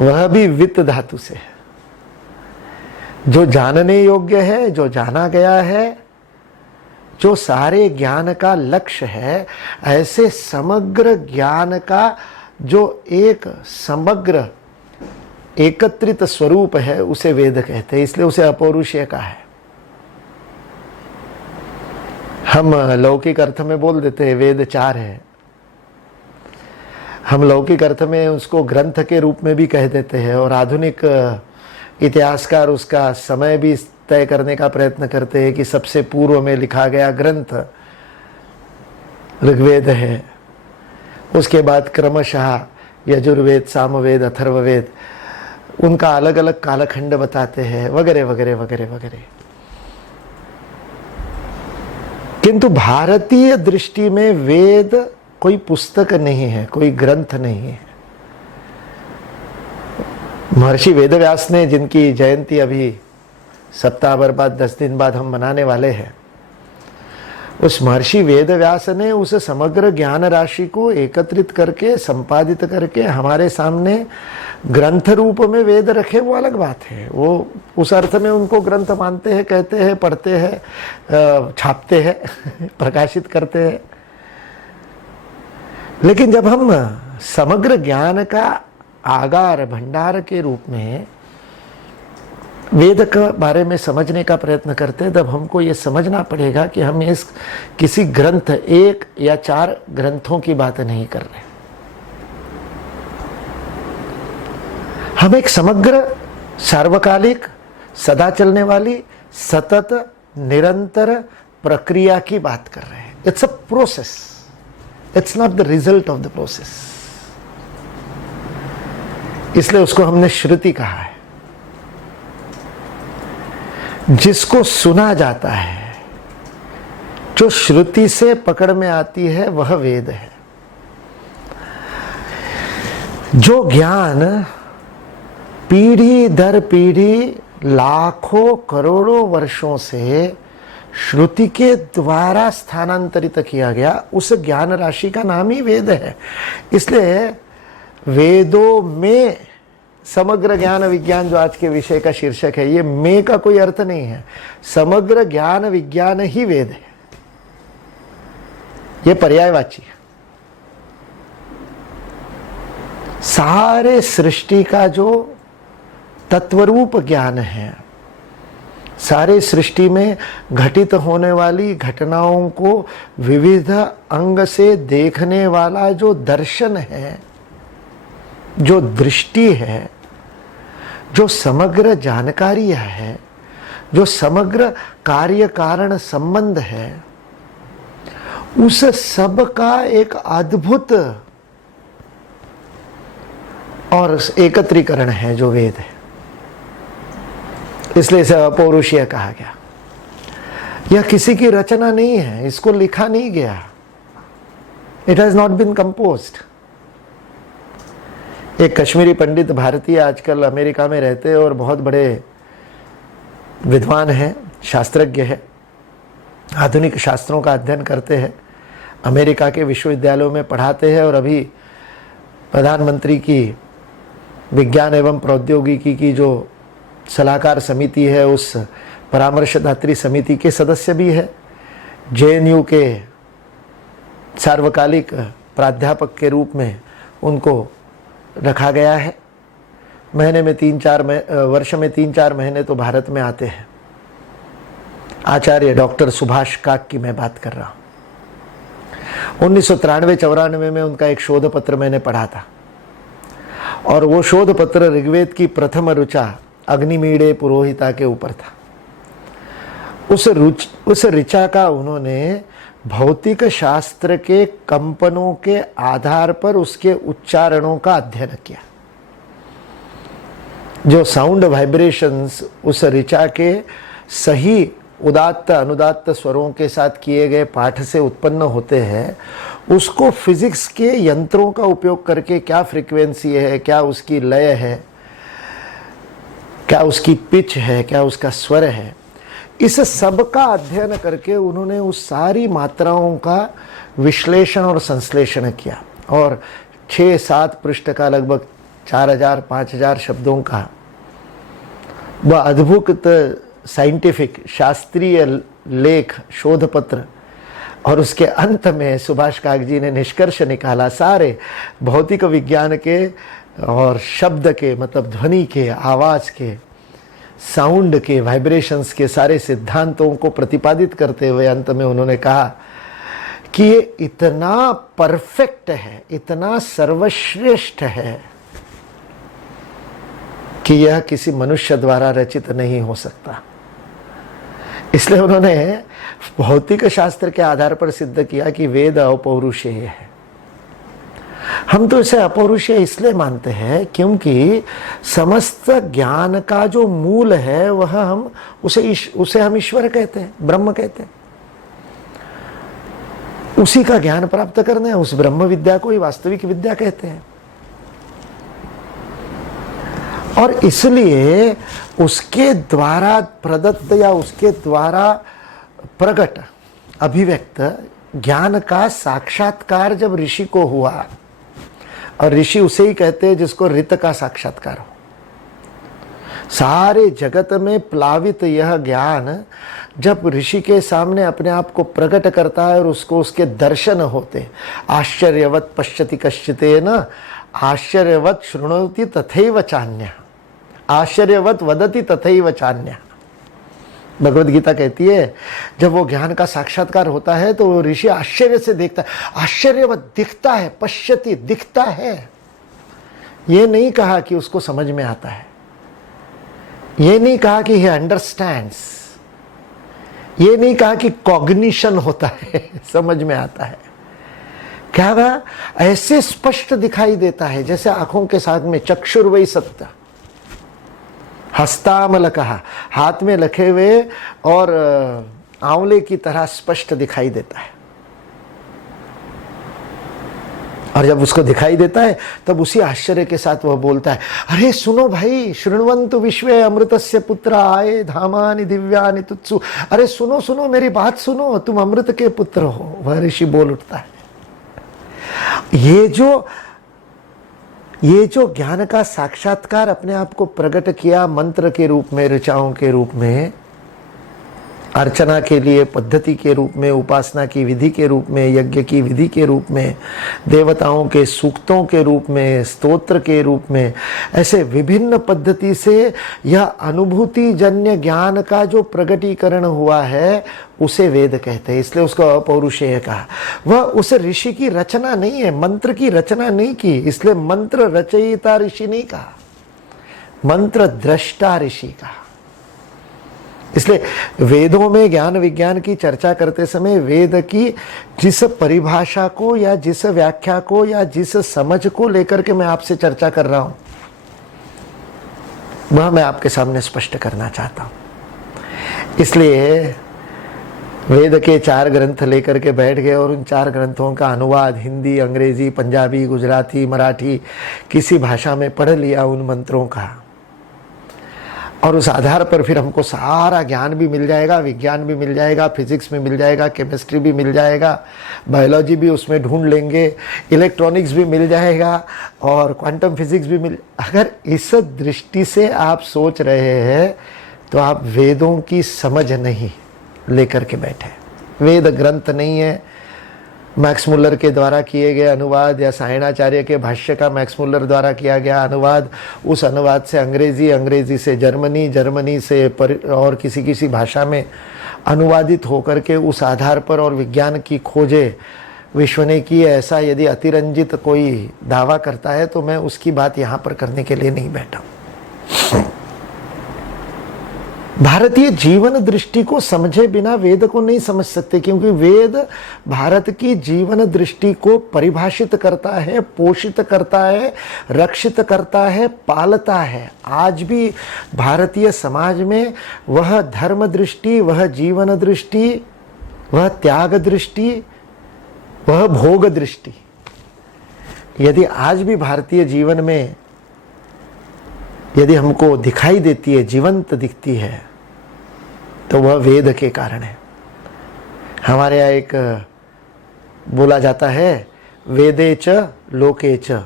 वह भी वित्त धातु से है। जो जानने योग्य है, जो जाना गया है, जो सारे ज्ञान का लक्ष्य है, ऐसे समग्र ज्ञान का जो एक समग्र एकत्रित स्वरूप है उसे वेद कहते हैं। इसलिए उसे अपौरुषेय कहा है। हम लौकिक अर्थ में बोल देते हैं वेद 4 है, हम लौकिक अर्थ में उसको ग्रंथ के रूप में भी कह देते हैं, और आधुनिक इतिहासकार उसका समय भी तय करने का प्रयत्न करते हैं कि सबसे पूर्व में लिखा गया ग्रंथ ऋग्वेद है, उसके बाद क्रमशः यजुर्वेद, सामवेद, अथर्ववेद, उनका अलग अलग कालखंड बताते हैं, वगैरह वगैरह वगैरह वगैरह। किंतु भारतीय दृष्टि में वेद कोई पुस्तक नहीं है, कोई ग्रंथ नहीं है। महर्षि वेदव्यास ने, जिनकी जयंती अभी सप्ताह भर बाद 10 दिन बाद हम मनाने वाले हैं, उस महर्षि वेदव्यास ने उस समग्र ज्ञान राशि को एकत्रित करके, संपादित करके हमारे सामने ग्रंथ रूप में वेद रखे, वो अलग बात है। वो उस अर्थ में उनको ग्रंथ मानते हैं, कहते हैं, पढ़ते हैं, छापते हैं, प्रकाशित करते हैं, लेकिन जब हम समग्र ज्ञान का आगार भंडार के रूप में वेद के बारे में समझने का प्रयत्न करते हैं, तब हमको ये समझना पड़ेगा कि हम इस किसी ग्रंथ, एक या चार ग्रंथों की बात नहीं कर रहे। हम एक समग्र, सार्वकालिक, सदा चलने वाली, सतत, निरंतर प्रक्रिया की बात कर रहे हैं। It's a process, it's not the result of the process. इसलिए उसको हमने श्रुति कहा है। जिसको सुना जाता है, जो श्रुति से पकड़ में आती है, वह वेद है। जो ज्ञान पीढ़ी दर पीढ़ी, लाखों करोड़ों वर्षों से श्रुति के द्वारा स्थानांतरित किया गया, उस ज्ञान राशि का नाम ही वेद है। इसलिए वेदों में समग्र ज्ञान विज्ञान, जो आज के विषय का शीर्षक है, ये में का कोई अर्थ नहीं है। समग्र ज्ञान विज्ञान ही वेद है, ये पर्यायवाची है। सारे सृष्टि का जो तत्वरूप ज्ञान है, सारे सृष्टि में घटित होने वाली घटनाओं को विविध अंग से देखने वाला जो दर्शन है, जो दृष्टि है, जो समग्र जानकारी है, जो समग्र कार्य कारण संबंध है, उस सब का एक अद्भुत और एकत्रीकरण है जो वेद है। इसलिए इसे अपौरुषीय कहा गया। यह किसी की रचना नहीं है, इसको लिखा नहीं गया। It has not been composed. एक कश्मीरी पंडित, भारतीय, आजकल अमेरिका में रहते हैं और बहुत बड़े विद्वान हैं, शास्त्रज्ञ है, आधुनिक शास्त्रों का अध्ययन करते हैं, अमेरिका के विश्वविद्यालयों में पढ़ाते हैं और अभी प्रधानमंत्री की विज्ञान एवं प्रौद्योगिकी की जो सलाहकार समिति है, उस परामर्शदात्री समिति के सदस्य भी है। जेएनयू के सार्वकालिक प्राध्यापक के रूप में उनको रखा गया है। महीने में वर्ष में 3-4 महीने तो भारत में आते हैं। आचार्य डॉक्टर सुभाष काक की मैं बात कर रहा हूँ। 1993-94 में उनका एक शोध पत्र मैंने पढ़ा था, और वो शोध पत्र ऋग्वेद की प्रथम ऋचा अग्निमीड़े पुरोहिता के ऊपर था। उस ऋचा का उन्होंने भौतिक शास्त्र के कंपनों के आधार पर उसके उच्चारणों का अध्ययन किया। जो साउंड वाइब्रेशंस उस ऋचा के सही उदात्त अनुदात्त स्वरों के साथ किए गए पाठ से उत्पन्न होते हैं, उसको फिजिक्स के यंत्रों का उपयोग करके क्या फ्रीक्वेंसी है, क्या उसकी लय है, क्या उसकी पिच है, क्या उसका स्वर है, इस सब का अध्ययन करके उन्होंने उस सारी मात्राओं का विश्लेषण और संश्लेषण किया, और 6-7 पृष्ठ का लगभग 4000-5000 शब्दों का वह अद्भुत साइंटिफिक शास्त्रीय लेख, शोध पत्र। और उसके अंत में सुभाष काक जी ने निष्कर्ष निकाला, सारे भौतिक विज्ञान के और शब्द के, मतलब ध्वनि के, आवाज़ के, साउंड के, वाइब्रेशंस के सारे सिद्धांतों को प्रतिपादित करते हुए अंत में उन्होंने कहा कि ये इतना परफेक्ट है, इतना सर्वश्रेष्ठ है कि यह किसी मनुष्य द्वारा रचित नहीं हो सकता। इसलिए उन्होंने भौतिक शास्त्र के आधार पर सिद्ध किया कि वेद अपौरुषेय है। हम तो इसे अपौरुषेय इसलिए मानते हैं क्योंकि समस्त ज्ञान का जो मूल है वह हम उसे हम ईश्वर कहते हैं, ब्रह्म कहते हैं। उसी का ज्ञान प्राप्त करना है, उस ब्रह्म विद्या को ही वास्तविक विद्या कहते हैं। और इसलिए उसके द्वारा प्रदत्त या उसके द्वारा प्रकट अभिव्यक्त ज्ञान का साक्षात्कार जब ऋषि को हुआ, और ऋषि उसे ही कहते हैं जिसको ऋत का साक्षात्कार हो, सारे जगत में प्लावित यह ज्ञान जब ऋषि के सामने अपने आप को प्रकट करता है और उसको उसके दर्शन होते, आश्चर्यवत पश्यति कश्चिते न आश्चर्यवत शृणोति तथैव चान्य, आश्चर्यवत वदति तथैव चान्य। भगवत गीता कहती है जब वो ज्ञान का साक्षात्कार होता है तो वो ऋषि आश्चर्य से देखता है, आश्चर्यवत दिखता है, पश्यति दिखता है। ये नहीं कहा कि उसको समझ में आता है, ये नहीं कहा कि ही अंडरस्टैंड्स, ये नहीं कहा कि कॉग्निशन होता है, समझ में आता है। क्या कहा? ऐसे स्पष्ट दिखाई देता है जैसे आंखों के साथ में चक्षुर्वै सत्य, हस्तामल कहा, हाथ में लखे हुए और आंवले की तरह स्पष्ट दिखाई देता है। और जब उसको दिखाई देता है तब उसी आश्चर्य के साथ वह बोलता है, अरे सुनो भाई, शृण्वन्तु विश्वे अमृतस्य पुत्र आए धामानि दिव्यानि तुत्सु। अरे सुनो सुनो, मेरी बात सुनो, तुम अमृत के पुत्र हो। वह ऋषि बोल उठता है। ये जो ज्ञान का साक्षात्कार अपने आप को प्रकट किया मंत्र के रूप में, ऋचाओं के रूप में, अर्चना के लिए पद्धति के रूप में, उपासना की विधि के रूप में, यज्ञ की विधि के रूप में, देवताओं के सूक्तों के रूप में, स्तोत्र के रूप में, ऐसे विभिन्न पद्धति से यह अनुभूति जन्य ज्ञान का जो प्रकटीकरण हुआ है उसे वेद कहते हैं। इसलिए उसको अपौरुषेय कहा। वह उस ऋषि की रचना नहीं है, मंत्र की रचना नहीं की, इसलिए मंत्र रचयिता ऋषि नहीं कहा, मंत्र दृष्टा ऋषि कहा। इसलिए वेदों में ज्ञान विज्ञान की चर्चा करते समय वेद की जिस परिभाषा को या जिस व्याख्या को या जिस समझ को लेकर के मैं आपसे चर्चा कर रहा हूं, वह मैं आपके सामने स्पष्ट करना चाहता हूं। इसलिए वेद के 4 ग्रंथ लेकर के बैठ गए और उन 4 ग्रंथों का अनुवाद हिंदी, अंग्रेजी, पंजाबी, गुजराती, मराठी किसी भाषा में पढ़ लिया उन मंत्रों का, और उस आधार पर फिर हमको सारा ज्ञान भी मिल जाएगा, विज्ञान भी मिल जाएगा, फिजिक्स भी मिल जाएगा, केमिस्ट्री भी मिल जाएगा, बायोलॉजी भी उसमें ढूंढ लेंगे, इलेक्ट्रॉनिक्स भी मिल जाएगा और क्वांटम फिजिक्स भी मिल। अगर इस दृष्टि से आप सोच रहे हैं तो आप वेदों की समझ नहीं लेकर के बैठे। वेद ग्रंथ नहीं है, मैक्स मुल्लर के द्वारा किए गए अनुवाद या सायणाचार्य के भाष्य का मैक्स मुल्लर द्वारा किया गया अनुवाद, उस अनुवाद से अंग्रेजी, अंग्रेजी से जर्मनी, जर्मनी से और किसी भाषा में अनुवादित होकर के उस आधार पर और विज्ञान की खोजें विश्व ने की, ऐसा यदि अतिरंजित कोई दावा करता है तो मैं उसकी बात यहाँ पर करने के लिए नहीं बैठा। भारतीय जीवन दृष्टि को समझे बिना वेद को नहीं समझ सकते, क्योंकि वेद भारत की जीवन दृष्टि को परिभाषित करता है, पोषित करता है, रक्षित करता है, पालता है। आज भी भारतीय समाज में वह धर्म दृष्टि, वह जीवन दृष्टि, वह त्याग दृष्टि, वह भोग दृष्टि यदि आज भी भारतीय जीवन में यदि हमको दिखाई देती है, जीवंत दिखती है, तो वह वेद के कारण है। हमारे यहाँ एक बोला जाता है, वेदे च लोके च,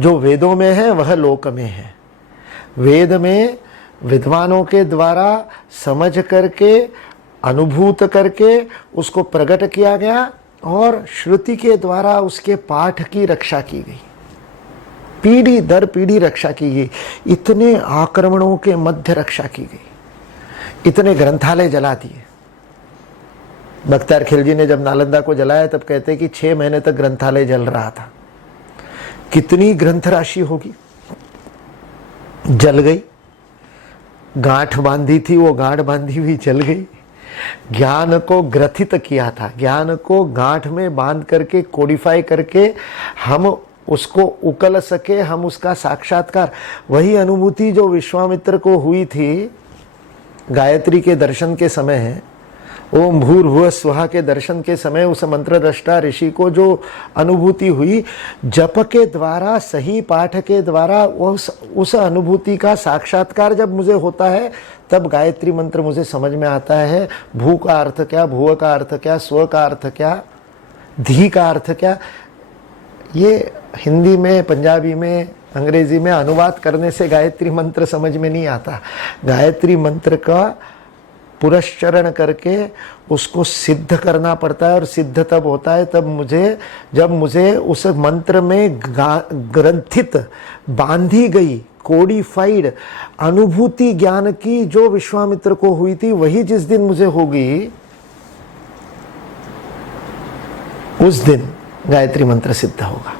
जो वेदों में है वह लोक में है। वेद में विद्वानों के द्वारा समझ करके, अनुभूत करके उसको प्रकट किया गया और श्रुति के द्वारा उसके पाठ की रक्षा की गई, पीढ़ी दर पीढ़ी रक्षा की गई, इतने आक्रमणों के मध्य रक्षा की गई, इतने ग्रंथालय जला दिए। बख्तियार खिलजी ने जब नालंदा को जलाया तब कहते कि 6 महीने तक ग्रंथालय जल रहा था। कितनी ग्रंथ राशि होगी, जल गई। गांठ बांधी थी, वो गांठ बांधी हुई जल गई। ज्ञान को ग्रथित किया था, ज्ञान को गांठ में बांध करके कोडिफाई करके हम उसको उकल सके, हम उसका साक्षात्कार, वही अनुभूति जो विश्वामित्र को हुई थी गायत्री के दर्शन के समय है, ओम भूर्भुवः स्वः के दर्शन के समय उस मंत्र दृष्टा ऋषि को जो अनुभूति हुई, जप के द्वारा, सही पाठ के द्वारा उस अनुभूति का साक्षात्कार जब मुझे होता है तब गायत्री मंत्र मुझे समझ में आता है। भू का अर्थ क्या, भुव का अर्थ क्या, स्व का अर्थ क्या, धी का अर्थ क्या, ये हिंदी में, पंजाबी में, अंग्रेजी में अनुवाद करने से गायत्री मंत्र समझ में नहीं आता। गायत्री मंत्र का पुरस्चरण करके उसको सिद्ध करना पड़ता है। और सिद्ध तब होता है जब मुझे उस मंत्र में ग्रंथित बांधी गई कोडिफाइड अनुभूति ज्ञान की जो विश्वामित्र को हुई थी, वही जिस दिन मुझे होगी, उस दिन गायत्री मंत्र सिद्ध होगा।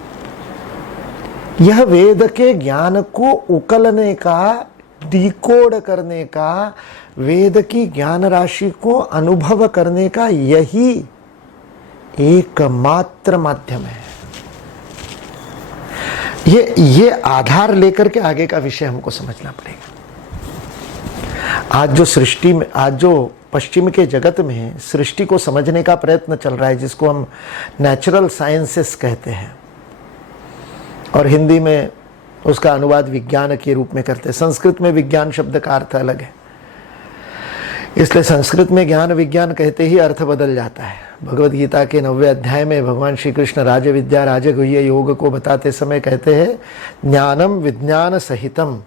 यह वेद के ज्ञान को उकलने का, डिकोड करने का, वेद की ज्ञान राशि को अनुभव करने का यही एकमात्र माध्यम है। ये आधार लेकर के आगे का विषय हमको समझना पड़ेगा। आज जो सृष्टि में, आज जो पश्चिम के जगत में सृष्टि को समझने का प्रयत्न चल रहा है, जिसको हम नेचुरल साइंसेस कहते हैं, और हिंदी में उसका अनुवाद विज्ञान के रूप में करते हैं। संस्कृत में विज्ञान शब्द का अर्थ अलग है, इसलिए संस्कृत में ज्ञान विज्ञान कहते ही अर्थ बदल जाता है। भगवद गीता के 9वें अध्याय में भगवान श्री कृष्ण राज विद्या राजगुह्य योग को बताते समय कहते हैं, ज्ञानम विज्ञान सहितम।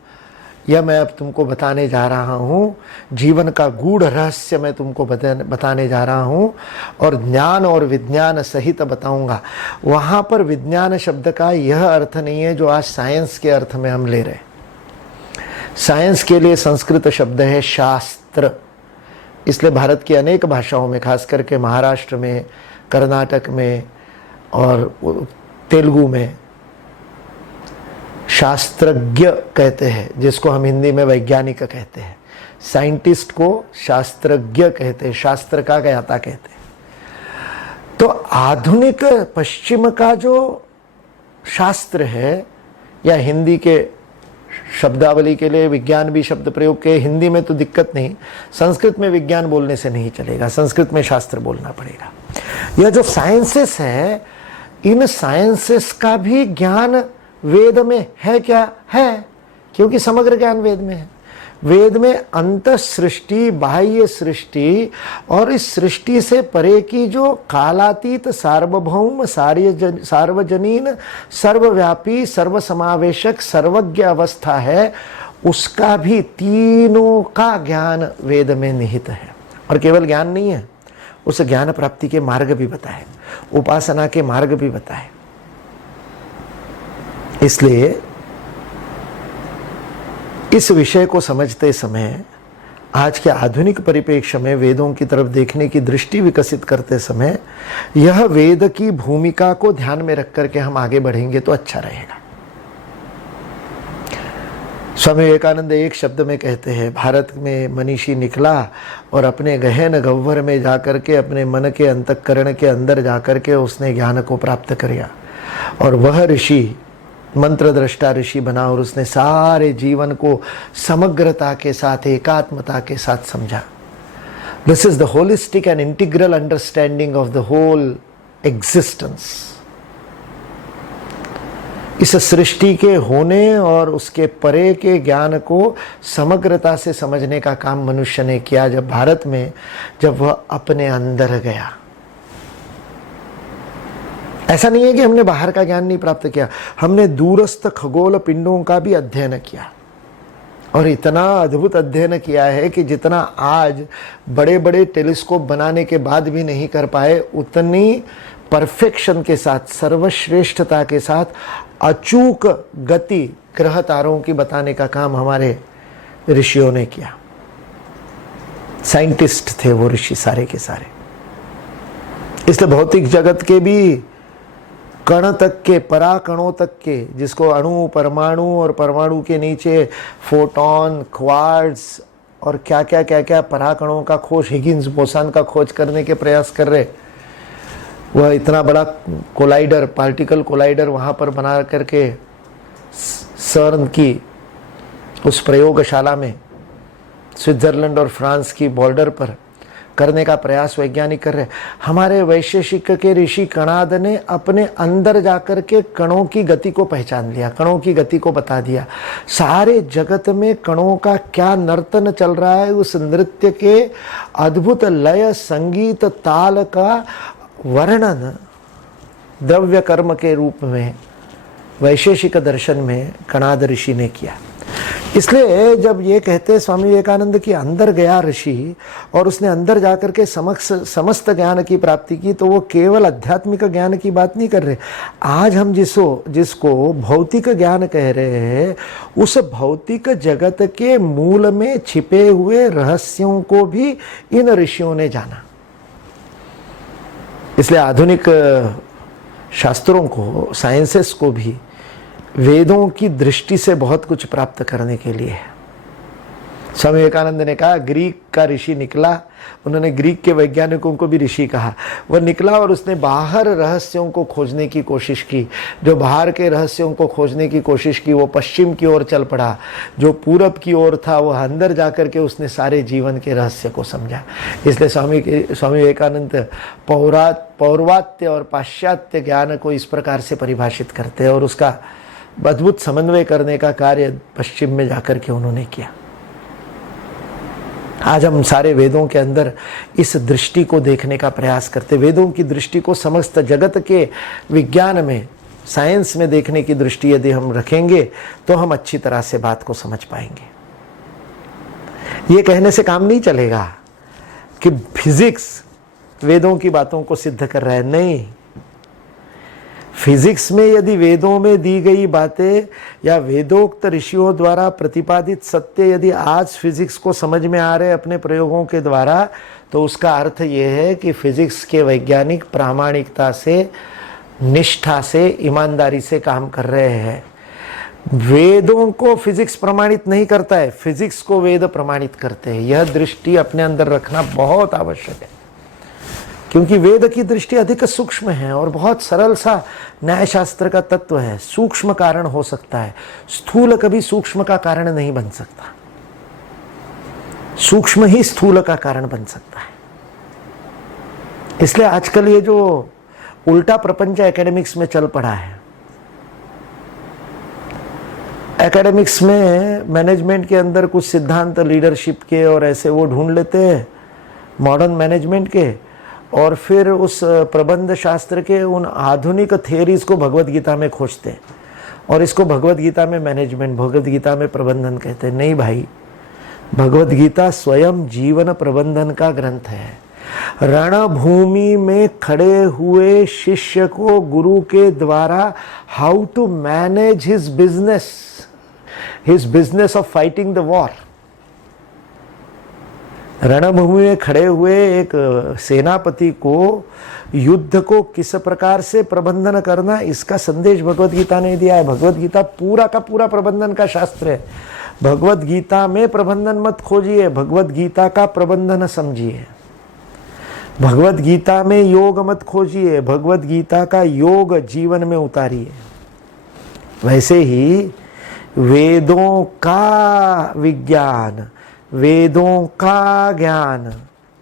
यह मैं अब तुमको बताने जा रहा हूँ, जीवन का गूढ़ रहस्य मैं तुमको बताने जा रहा हूँ, और ज्ञान और विज्ञान सहित बताऊंगा। वहाँ पर विज्ञान शब्द का यह अर्थ नहीं है जो आज साइंस के अर्थ में हम ले रहे। साइंस के लिए संस्कृत शब्द है शास्त्र। इसलिए भारत की अनेक भाषाओं में, खास करके महाराष्ट्र में, कर्नाटक में और तेलुगु में शास्त्रज्ञ कहते हैं, जिसको हम हिंदी में वैज्ञानिक कहते हैं। साइंटिस्ट को शास्त्रज्ञ कहते हैं, शास्त्र का ज्ञाता कहते हैं। तो आधुनिक पश्चिम का जो शास्त्र है, या हिंदी के शब्दावली के लिए विज्ञान भी शब्द प्रयोग के, हिंदी में तो दिक्कत नहीं, संस्कृत में विज्ञान बोलने से नहीं चलेगा, संस्कृत में शास्त्र बोलना पड़ेगा। यह जो साइंसेस है, इन साइंसेस का भी ज्ञान वेद में है क्या? है, क्योंकि समग्र ज्ञान वेद में है। वेद में अंत सृष्टि, बाह्य सृष्टि और इस सृष्टि से परे की जो कालातीत, सार्वभौम, सार्वजनीन, सर्वव्यापी, सर्वसमावेशक, सर्वज्ञ अवस्था है, उसका भी, तीनों का ज्ञान वेद में निहित है। और केवल ज्ञान नहीं है, उस ज्ञान प्राप्ति के मार्ग भी बताए, उपासना के मार्ग भी बताए। इसलिए इस विषय को समझते समय, आज के आधुनिक परिप्रेक्ष्य में वेदों की तरफ देखने की दृष्टि विकसित करते समय, यह वेद की भूमिका को ध्यान में रख करके हम आगे बढ़ेंगे तो अच्छा रहेगा। स्वामी विवेकानंद एक शब्द में कहते हैं, भारत में मनीषी निकला और अपने गहन गह्वर में जाकर के, अपने मन के अंतःकरण के अंदर जाकर के उसने ज्ञान को प्राप्त किया, और वह ऋषि मंत्र दृष्टा ऋषि बना, और उसने सारे जीवन को समग्रता के साथ, एकात्मता के साथ समझा। This is the holistic and integral understanding of the whole existence. इस सृष्टि के होने और उसके परे के ज्ञान को समग्रता से समझने का काम मनुष्य ने किया, जब भारत में, जब वह अपने अंदर गया। ऐसा नहीं है कि हमने बाहर का ज्ञान नहीं प्राप्त किया, हमने दूरस्थ खगोल पिंडों का भी अध्ययन किया, और इतना अद्भुत अध्ययन किया है कि जितना आज बड़े बड़े टेलीस्कोप बनाने के बाद भी नहीं कर पाए, उतनी परफेक्शन के साथ, सर्वश्रेष्ठता के साथ, अचूक गति ग्रह तारों की बताने का काम हमारे ऋषियों ने किया। साइंटिस्ट थे वो ऋषि सारे के सारे। इसलिए भौतिक जगत के भी कण तक के, पराकणों तक के, जिसको अणु, परमाणु और परमाणु के नीचे फोटॉन, क्वार्ट्ज और क्या क्या क्या क्या पराकणों का खोज, हिगिंस बोसान का खोज करने के प्रयास कर रहे, वह इतना बड़ा कोलाइडर, पार्टिकल कोलाइडर वहाँ पर बना करके सर्न की उस प्रयोगशाला में स्विट्जरलैंड और फ्रांस की बॉर्डर पर करने का प्रयास वैज्ञानिक कर रहे। हमारे वैशेषिक के ऋषि कणाद ने अपने अंदर जाकर के कणों की गति को पहचान लिया, कणों की गति को बता दिया। सारे जगत में कणों का क्या नर्तन चल रहा है, उस नृत्य के अद्भुत लय, संगीत, ताल का वर्णन द्रव्य कर्म के रूप में वैशेषिक दर्शन में कणाद ऋषि ने किया। इसलिए जब ये कहते हैं स्वामी विवेकानंद कि अंदर गया ऋषि और उसने अंदर जाकर के समस्त ज्ञान की प्राप्ति की, तो वो केवल आध्यात्मिक ज्ञान की बात नहीं कर रहे। आज हम जिसको भौतिक ज्ञान कह रहे हैं, उस भौतिक जगत के मूल में छिपे हुए रहस्यों को भी इन ऋषियों ने जाना। इसलिए आधुनिक शास्त्रों को, साइंसेस को भी वेदों की दृष्टि से बहुत कुछ प्राप्त करने के लिए है। स्वामी विवेकानंद ने कहा ग्रीक का ऋषि निकला, उन्होंने ग्रीक के वैज्ञानिकों को भी ऋषि कहा। वह निकला और उसने बाहर रहस्यों को खोजने की कोशिश की। जो बाहर के रहस्यों को खोजने की कोशिश की वो पश्चिम की ओर चल पड़ा, जो पूरब की ओर था वह अंदर जाकर के उसने सारे जीवन के रहस्य को समझा। इसलिए स्वामी विवेकानंद पौर्वात्य और पाश्चात्य ज्ञान को इस प्रकार से परिभाषित करते हैं और उसका अद्भुत समन्वय करने का कार्य पश्चिम में जाकर के उन्होंने किया। आज हम सारे वेदों के अंदर इस दृष्टि को देखने का प्रयास करते। वेदों की दृष्टि को समस्त जगत के विज्ञान में, साइंस में देखने की दृष्टि यदि हम रखेंगे तो हम अच्छी तरह से बात को समझ पाएंगे। ये कहने से काम नहीं चलेगा कि फिजिक्स वेदों की बातों को सिद्ध कर रहा है। नहीं, फिजिक्स में यदि वेदों में दी गई बातें या वेदोक्त ऋषियों द्वारा प्रतिपादित सत्य यदि आज फिजिक्स को समझ में आ रहे अपने प्रयोगों के द्वारा, तो उसका अर्थ यह है कि फिजिक्स के वैज्ञानिक प्रामाणिकता से, निष्ठा से, ईमानदारी से काम कर रहे हैं। वेदों को फिजिक्स प्रमाणित नहीं करता है, फिजिक्स को वेद प्रमाणित करते हैं। यह दृष्टि अपने अंदर रखना बहुत आवश्यक है, क्योंकि वेद की दृष्टि अधिक सूक्ष्म है और बहुत सरल सा न्यायशास्त्र का तत्व है। सूक्ष्म कारण हो सकता है, स्थूल कभी सूक्ष्म का कारण नहीं बन सकता। सूक्ष्म ही स्थूल का कारण बन सकता है। इसलिए आजकल ये जो उल्टा प्रपंच एकेडमिक्स में चल पड़ा है, एकेडमिक्स में मैनेजमेंट के अंदर कुछ सिद्धांत लीडरशिप के और ऐसे वो ढूंढ लेते हैं मॉडर्न मैनेजमेंट के, और फिर उस प्रबंध शास्त्र के उन आधुनिक थियरीज को भगवत गीता में खोजते हैं और इसको भगवत गीता में मैनेजमेंट, भगवत गीता में प्रबंधन कहते हैं। नहीं भाई, भगवत गीता स्वयं जीवन प्रबंधन का ग्रंथ है। रणभूमि में खड़े हुए शिष्य को गुरु के द्वारा how to manage his business of fighting the war. रणभूमि में खड़े हुए एक सेनापति को युद्ध को किस प्रकार से प्रबंधन करना, इसका संदेश भगवत गीता ने दिया है। भगवत गीता पूरा का पूरा प्रबंधन का शास्त्र है। भगवत गीता में प्रबंधन मत खोजिए, भगवत गीता का प्रबंधन समझिए। भगवत गीता में योग मत खोजिए, भगवत गीता का योग जीवन में उतारिए। वैसे ही वेदों का विज्ञान, वेदों का ज्ञान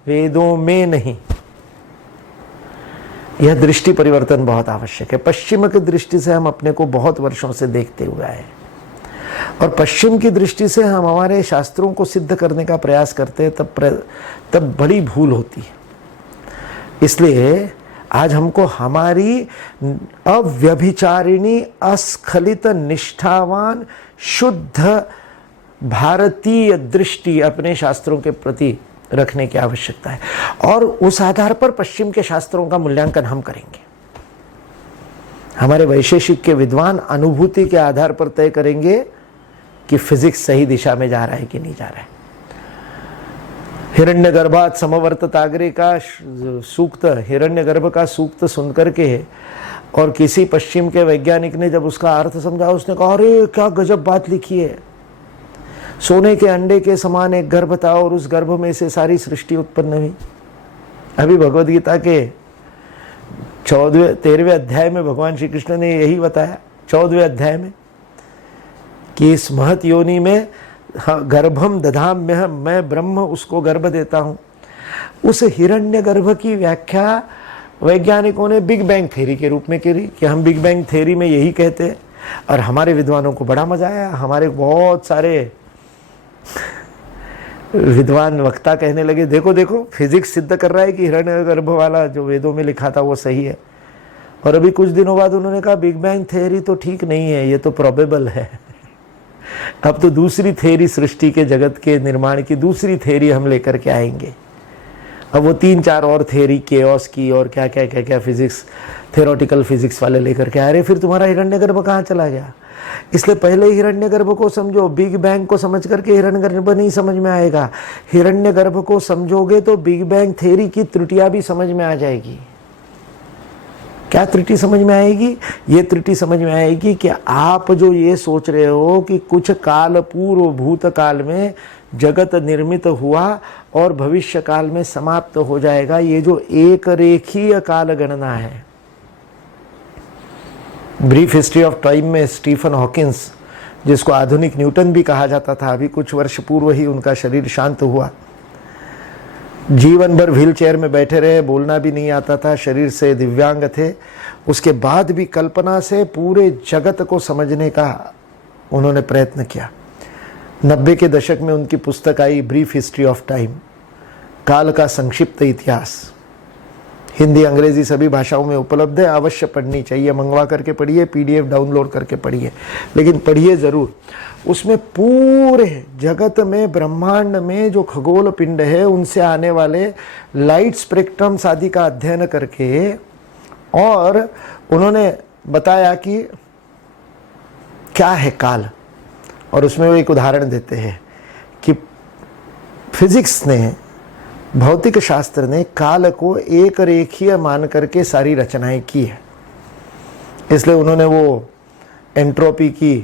वेदों में नहीं, यह दृष्टि परिवर्तन बहुत आवश्यक है। पश्चिम की दृष्टि से हम अपने को बहुत वर्षों से देखते हुए आए और पश्चिम की दृष्टि से हम हमारे शास्त्रों को सिद्ध करने का प्रयास करते हैं, तब बड़ी भूल होती है। इसलिए आज हमको हमारी अव्यभिचारिणी, अस्खलित, निष्ठावान, शुद्ध भारतीय दृष्टि अपने शास्त्रों के प्रति रखने की आवश्यकता है और उस आधार पर पश्चिम के शास्त्रों का मूल्यांकन हम करेंगे। हमारे वैशेषिक के विद्वान अनुभूति के आधार पर तय करेंगे कि फिजिक्स सही दिशा में जा रहा है कि नहीं जा रहा है। हिरण्यगर्भात् समवर्तताग्रे का सूक्त, हिरण्यगर्भ का सूक्त सुनकर के और किसी पश्चिम के वैज्ञानिक ने जब उसका अर्थ समझा, उसने कहा अरे क्या गजब बात लिखी है। सोने के अंडे के समान एक गर्भ था और उस गर्भ में से सारी सृष्टि उत्पन्न हुई। अभी भगवत गीता के 13वें अध्याय में भगवान श्री कृष्ण ने यही बताया, 14वें अध्याय में, कि इस महत योनि में गर्भम दधाम्यहम, मैं ब्रह्म उसको गर्भ देता हूं। उस हिरण्य गर्भ की व्याख्या वैज्ञानिकों ने बिग बैंग थ्योरी के रूप में करी कि हम बिग बैंग थ्योरी में यही कहते हैं, और हमारे विद्वानों को बड़ा मजा आया। हमारे बहुत सारे विद्वान वक्ता कहने लगे देखो देखो फिजिक्स सिद्ध कर रहा है कि हिरण्यगर्भ वाला जो वेदों में लिखा था वो सही है। और अभी कुछ दिनों बाद उन्होंने कहा बिग बैंग थ्योरी तो ठीक नहीं है, ये तो प्रोबेबल है। अब तो दूसरी थ्योरी सृष्टि के जगत के निर्माण की दूसरी थ्योरी हम लेकर के आएंगे। अब वो 3-4 और थ्योरी केओस की और क्या क्या क्या क्या फिजिक्स, थ्योरेटिकल फिजिक्स वाले लेकर के आ रहे, फिर तुम्हारा हिरण्यगर्भ कहाँ चला गया? इसलिए पहले हिरण्यगर्भ को समझो, बिग बैंग को समझ करके हिरण्यगर्भ नहीं समझ में आएगा। हिरण्यगर्भ को समझोगे तो बिग बैंग थ्योरी की त्रुटियां भी समझ में आ जाएगी। क्या त्रुटि समझ में आएगी? ये त्रुटि समझ में आएगी कि आप जो ये सोच रहे हो कि कुछ काल पूर्व भूतकाल में जगत निर्मित हुआ और भविष्य काल में समाप्त हो जाएगा, ये जो एक रेखीय काल गणना है। ब्रीफ हिस्ट्री ऑफ टाइम में स्टीफन हॉकिंस, जिसको आधुनिक न्यूटन भी कहा जाता था, अभी कुछ वर्ष पूर्व ही उनका शरीर शांत हुआ। जीवन भर व्हील चेयर में बैठे रहे, बोलना भी नहीं आता था, शरीर से दिव्यांग थे, उसके बाद भी कल्पना से पूरे जगत को समझने का उन्होंने प्रयत्न किया। 90 के दशक में उनकी पुस्तक आई ब्रीफ हिस्ट्री ऑफ टाइम, काल का संक्षिप्त इतिहास। हिंदी अंग्रेजी सभी भाषाओं में उपलब्ध है, अवश्य पढ़नी चाहिए, मंगवा करके पढ़िए, पीडीएफ डाउनलोड करके पढ़िए, लेकिन पढ़िए ज़रूर। उसमें पूरे जगत में, ब्रह्मांड में जो खगोल पिंड है उनसे आने वाले लाइट स्पेक्ट्रम्स आदि का अध्ययन करके, और उन्होंने बताया कि क्या है काल। और उसमें वो एक उदाहरण देते हैं कि फिजिक्स ने, भौतिक शास्त्र ने काल को एक रेखीय मान करके सारी रचनाएं की है। इसलिए उन्होंने वो एंट्रोपी की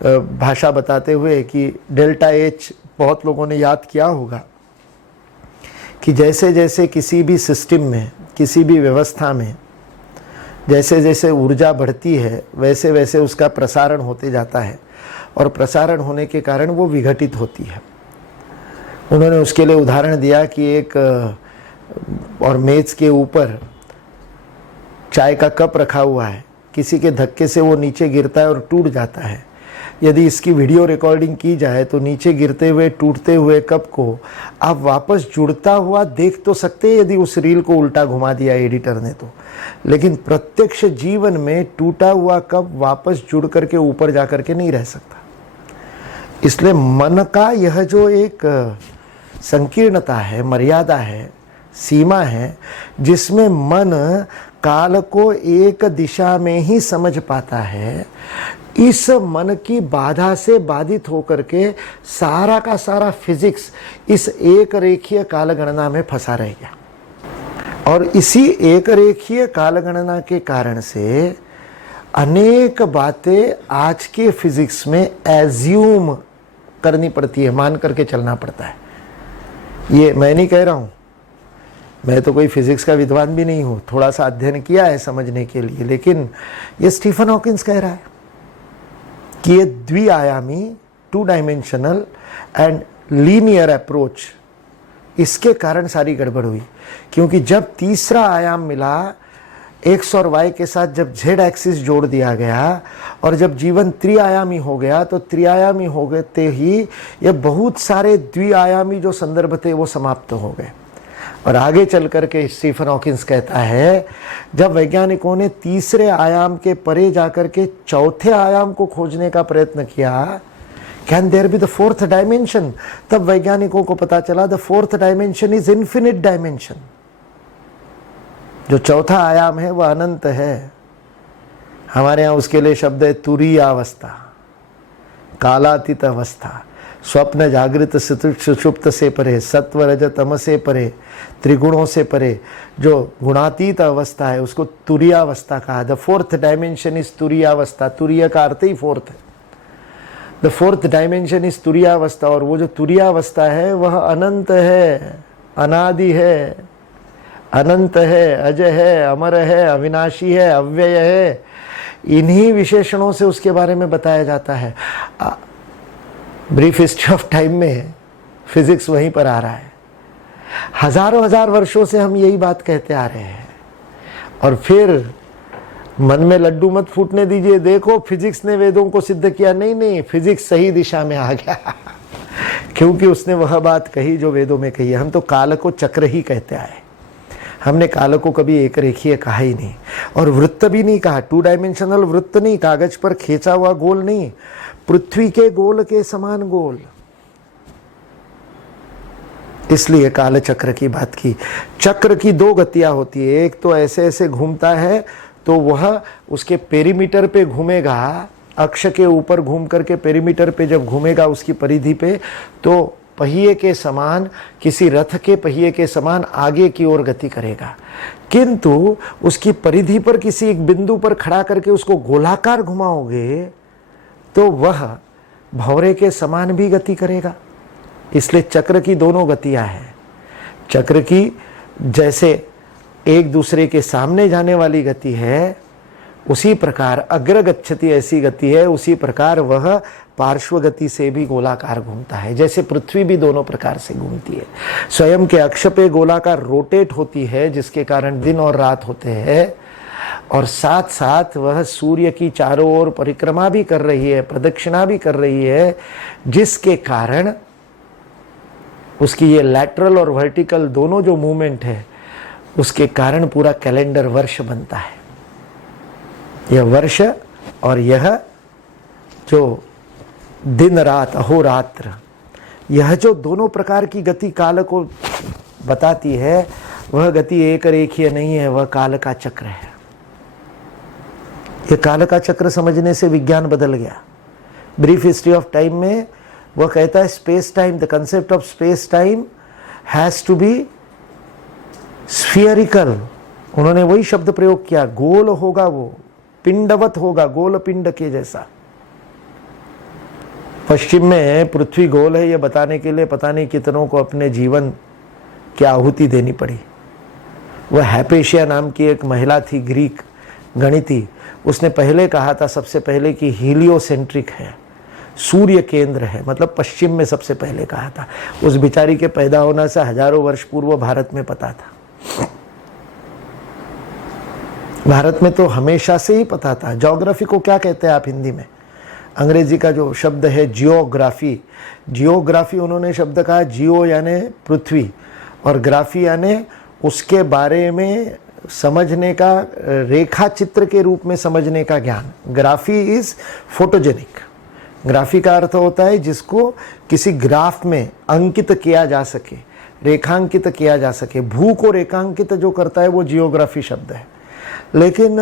भाषा बताते हुए कि डेल्टा एच, बहुत लोगों ने याद किया होगा कि जैसे जैसे किसी भी सिस्टम में, किसी भी व्यवस्था में जैसे जैसे ऊर्जा बढ़ती है वैसे वैसे उसका प्रसारण होते जाता है, और प्रसारण होने के कारण वो विघटित होती है। उन्होंने उसके लिए उदाहरण दिया कि एक और मेज के ऊपर चाय का कप रखा हुआ है, किसी के धक्के से वो नीचे गिरता है और टूट जाता है। यदि इसकी वीडियो रिकॉर्डिंग की जाए तो नीचे गिरते हुए, टूटते हुए कप को आप वापस जुड़ता हुआ देख तो सकते हैं यदि उस रील को उल्टा घुमा दिया एडिटर ने तो, लेकिन प्रत्यक्ष जीवन में टूटा हुआ कप वापस जुड़ करके ऊपर जा करके नहीं रह सकता। इसलिए मन का यह जो एक संकीर्णता है, मर्यादा है, सीमा है, जिसमें मन काल को एक दिशा में ही समझ पाता है, इस मन की बाधा से बाधित होकर के सारा का सारा फिजिक्स इस एक रेखीय काल गणना में फंसा रह गया। और इसी एक रेखीय काल गणना के कारण से अनेक बातें आज के फिजिक्स में एज्यूम करनी पड़ती है, मान करके चलना पड़ता है। ये मैं नहीं कह रहा हूँ, मैं तो कोई फिजिक्स का विद्वान भी नहीं हूँ, थोड़ा सा अध्ययन किया है समझने के लिए, लेकिन ये स्टीफन हॉकिंस कह रहा है कि ये द्विआयामी, 2 डायमेंशनल एंड लीनियर अप्रोच, इसके कारण सारी गड़बड़ हुई। क्योंकि जब तीसरा आयाम मिला, एक्स और वाई के साथ जब जेड एक्सिस जोड़ दिया गया और जब जीवन त्रिआयामी हो गया, तो त्रिआयामी हो गए ही ये बहुत सारे द्विआयामी जो संदर्भ थे वो समाप्त हो गए। और आगे चल करके स्टीफन हॉकिंस कहता है, जब वैज्ञानिकों ने तीसरे आयाम के परे जाकर के चौथे आयाम को खोजने का प्रयत्न किया, can there be the 4th dimension, तब वैज्ञानिकों को पता चला the 4th dimension is infinite dimension. जो चौथा आयाम है वह अनंत है। हमारे यहाँ उसके लिए शब्द है तुरीय अवस्था, कालातीत अवस्था, स्वप्न जागृत सुषुप्त से परे, सत्व रज तम से परे, त्रिगुणों से परे जो गुणातीत अवस्था है उसको तुरीय अवस्था कहा। द 4th डायमेंशन इज तुरीय अवस्था, तुरीय का अर्थ ही 4th है। द 4th डायमेंशन इज तुरीय अवस्था, और वो जो तुरीय अवस्था है वह अनंत है, अनादि है, अनंत है, अजय है, अमर है, अविनाशी है, अव्यय है। इन्हीं विशेषणों से उसके बारे में बताया जाता है। ब्रीफ हिस्ट्री ऑफ टाइम में फिजिक्स वहीं पर आ रहा है। हजारों हजार वर्षों से हम यही बात कहते आ रहे हैं, और फिर मन में लड्डू मत फूटने दीजिए, देखो फिजिक्स ने वेदों को सिद्ध किया। नहीं नहीं, फिजिक्स सही दिशा में आ गया क्योंकि उसने वह बात कही जो वेदों में कही है। हम तो काल को चक्र ही कहते आए, हमने काल को कभी एक रेखीय कहा ही नहीं, और वृत्त भी नहीं कहा, 2 डायमेंशनल वृत्त नहीं, कागज पर खींचा हुआ गोल नहीं, पृथ्वी के गोल के समान गोल। इसलिए काल चक्र की बात की। चक्र की 2 गतियां होती है, एक तो ऐसे ऐसे घूमता है तो वह उसके पेरीमीटर पे घूमेगा, अक्ष के ऊपर घूम करके पेरीमीटर पे जब घूमेगा उसकी परिधि पे, तो पहिए के समान, किसी रथ के पहिए के समान आगे की ओर गति करेगा। किंतु उसकी परिधि पर किसी एक बिंदु पर खड़ा करके उसको गोलाकार घुमाओगे तो वह भंवरे के समान भी गति करेगा। इसलिए चक्र की दोनों गतियां हैं। चक्र की जैसे एक दूसरे के सामने जाने वाली गति है, उसी प्रकार अग्रगच्छति ऐसी गति है, उसी प्रकार वह पार्श्व गति से भी गोलाकार घूमता है। जैसे पृथ्वी भी दोनों प्रकार से घूमती है, स्वयं के अक्ष पे गोलाकार रोटेट होती है, जिसके कारण दिन और रात होते हैं, और साथ साथ वह सूर्य की चारों ओर परिक्रमा भी कर रही है, प्रदक्षिणा भी कर रही है, जिसके कारण उसकी ये लैटरल और वर्टिकल दोनों जो मूवमेंट है, उसके कारण पूरा कैलेंडर वर्ष बनता है। यह वर्ष और यह जो दिन रात अहोरात्र, यह जो दोनों प्रकार की गति काल को बताती है, वह गति एक रेखीय नहीं है, वह काल का चक्र है। यह काल का चक्र समझने से विज्ञान बदल गया। ब्रीफ हिस्ट्री ऑफ टाइम में वह कहता है space time, the concept of space time has to be spherical. उन्होंने वही शब्द प्रयोग किया, गोल होगा, वो पिंडवत होगा, गोल पिंड के जैसा। पश्चिम में पृथ्वी गोल है, यह बताने के लिए पता नहीं कितनों को अपने जीवन की आहुति देनी पड़ी। वह हैपेशिया नाम की एक महिला थी, ग्रीक गणिती, उसने पहले कहा था सबसे पहले कि हीलियोसेंट्रिक है, सूर्य केंद्र है, मतलब पश्चिम में सबसे पहले कहा था। उस बिचारी के पैदा होने से हजारों वर्ष पूर्व भारत में पता था। भारत में तो हमेशा से ही पता था। ज्योग्राफी को क्या कहते हैं आप हिंदी में? अंग्रेजी का जो शब्द है जियोग्राफी, जियोग्राफी उन्होंने शब्द कहा, जियो यानी पृथ्वी और ग्राफी यानी उसके बारे में समझने का, रेखा चित्र के रूप में समझने का ज्ञान। Graphy is photogenic. ग्राफी का अर्थ होता है जिसको किसी ग्राफ में अंकित किया जा सके, रेखांकित किया जा सके। भू को रेखांकित जो करता है वो जियोग्राफी शब्द है। लेकिन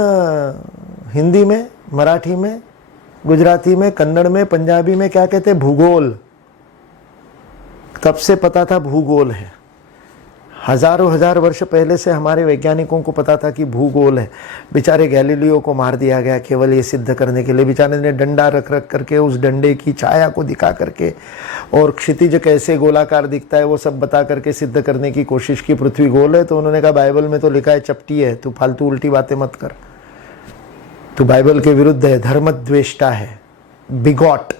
हिंदी में, मराठी में, गुजराती में, कन्नड़ में, पंजाबी में क्या कहते हैं? भूगोल। तब से पता था भूगोल है। हजारों हजार वर्ष पहले से हमारे वैज्ञानिकों को पता था कि भूगोल है। बेचारे गैलीलियो को मार दिया गया केवल ये सिद्ध करने के लिए। बेचारे ने डंडा रख रख करके उस डंडे की छाया को दिखा करके और क्षितिज कैसे गोलाकार दिखता है वो सब बता करके सिद्ध करने की कोशिश की पृथ्वी गोल है। तो उन्होंने कहा बाइबल में तो लिखा है चपटी है, तू फालतू उल्टी बातें मत कर, तू बाइबल के विरुद्ध है, धर्मद्वेष्टा है, बिगॉट।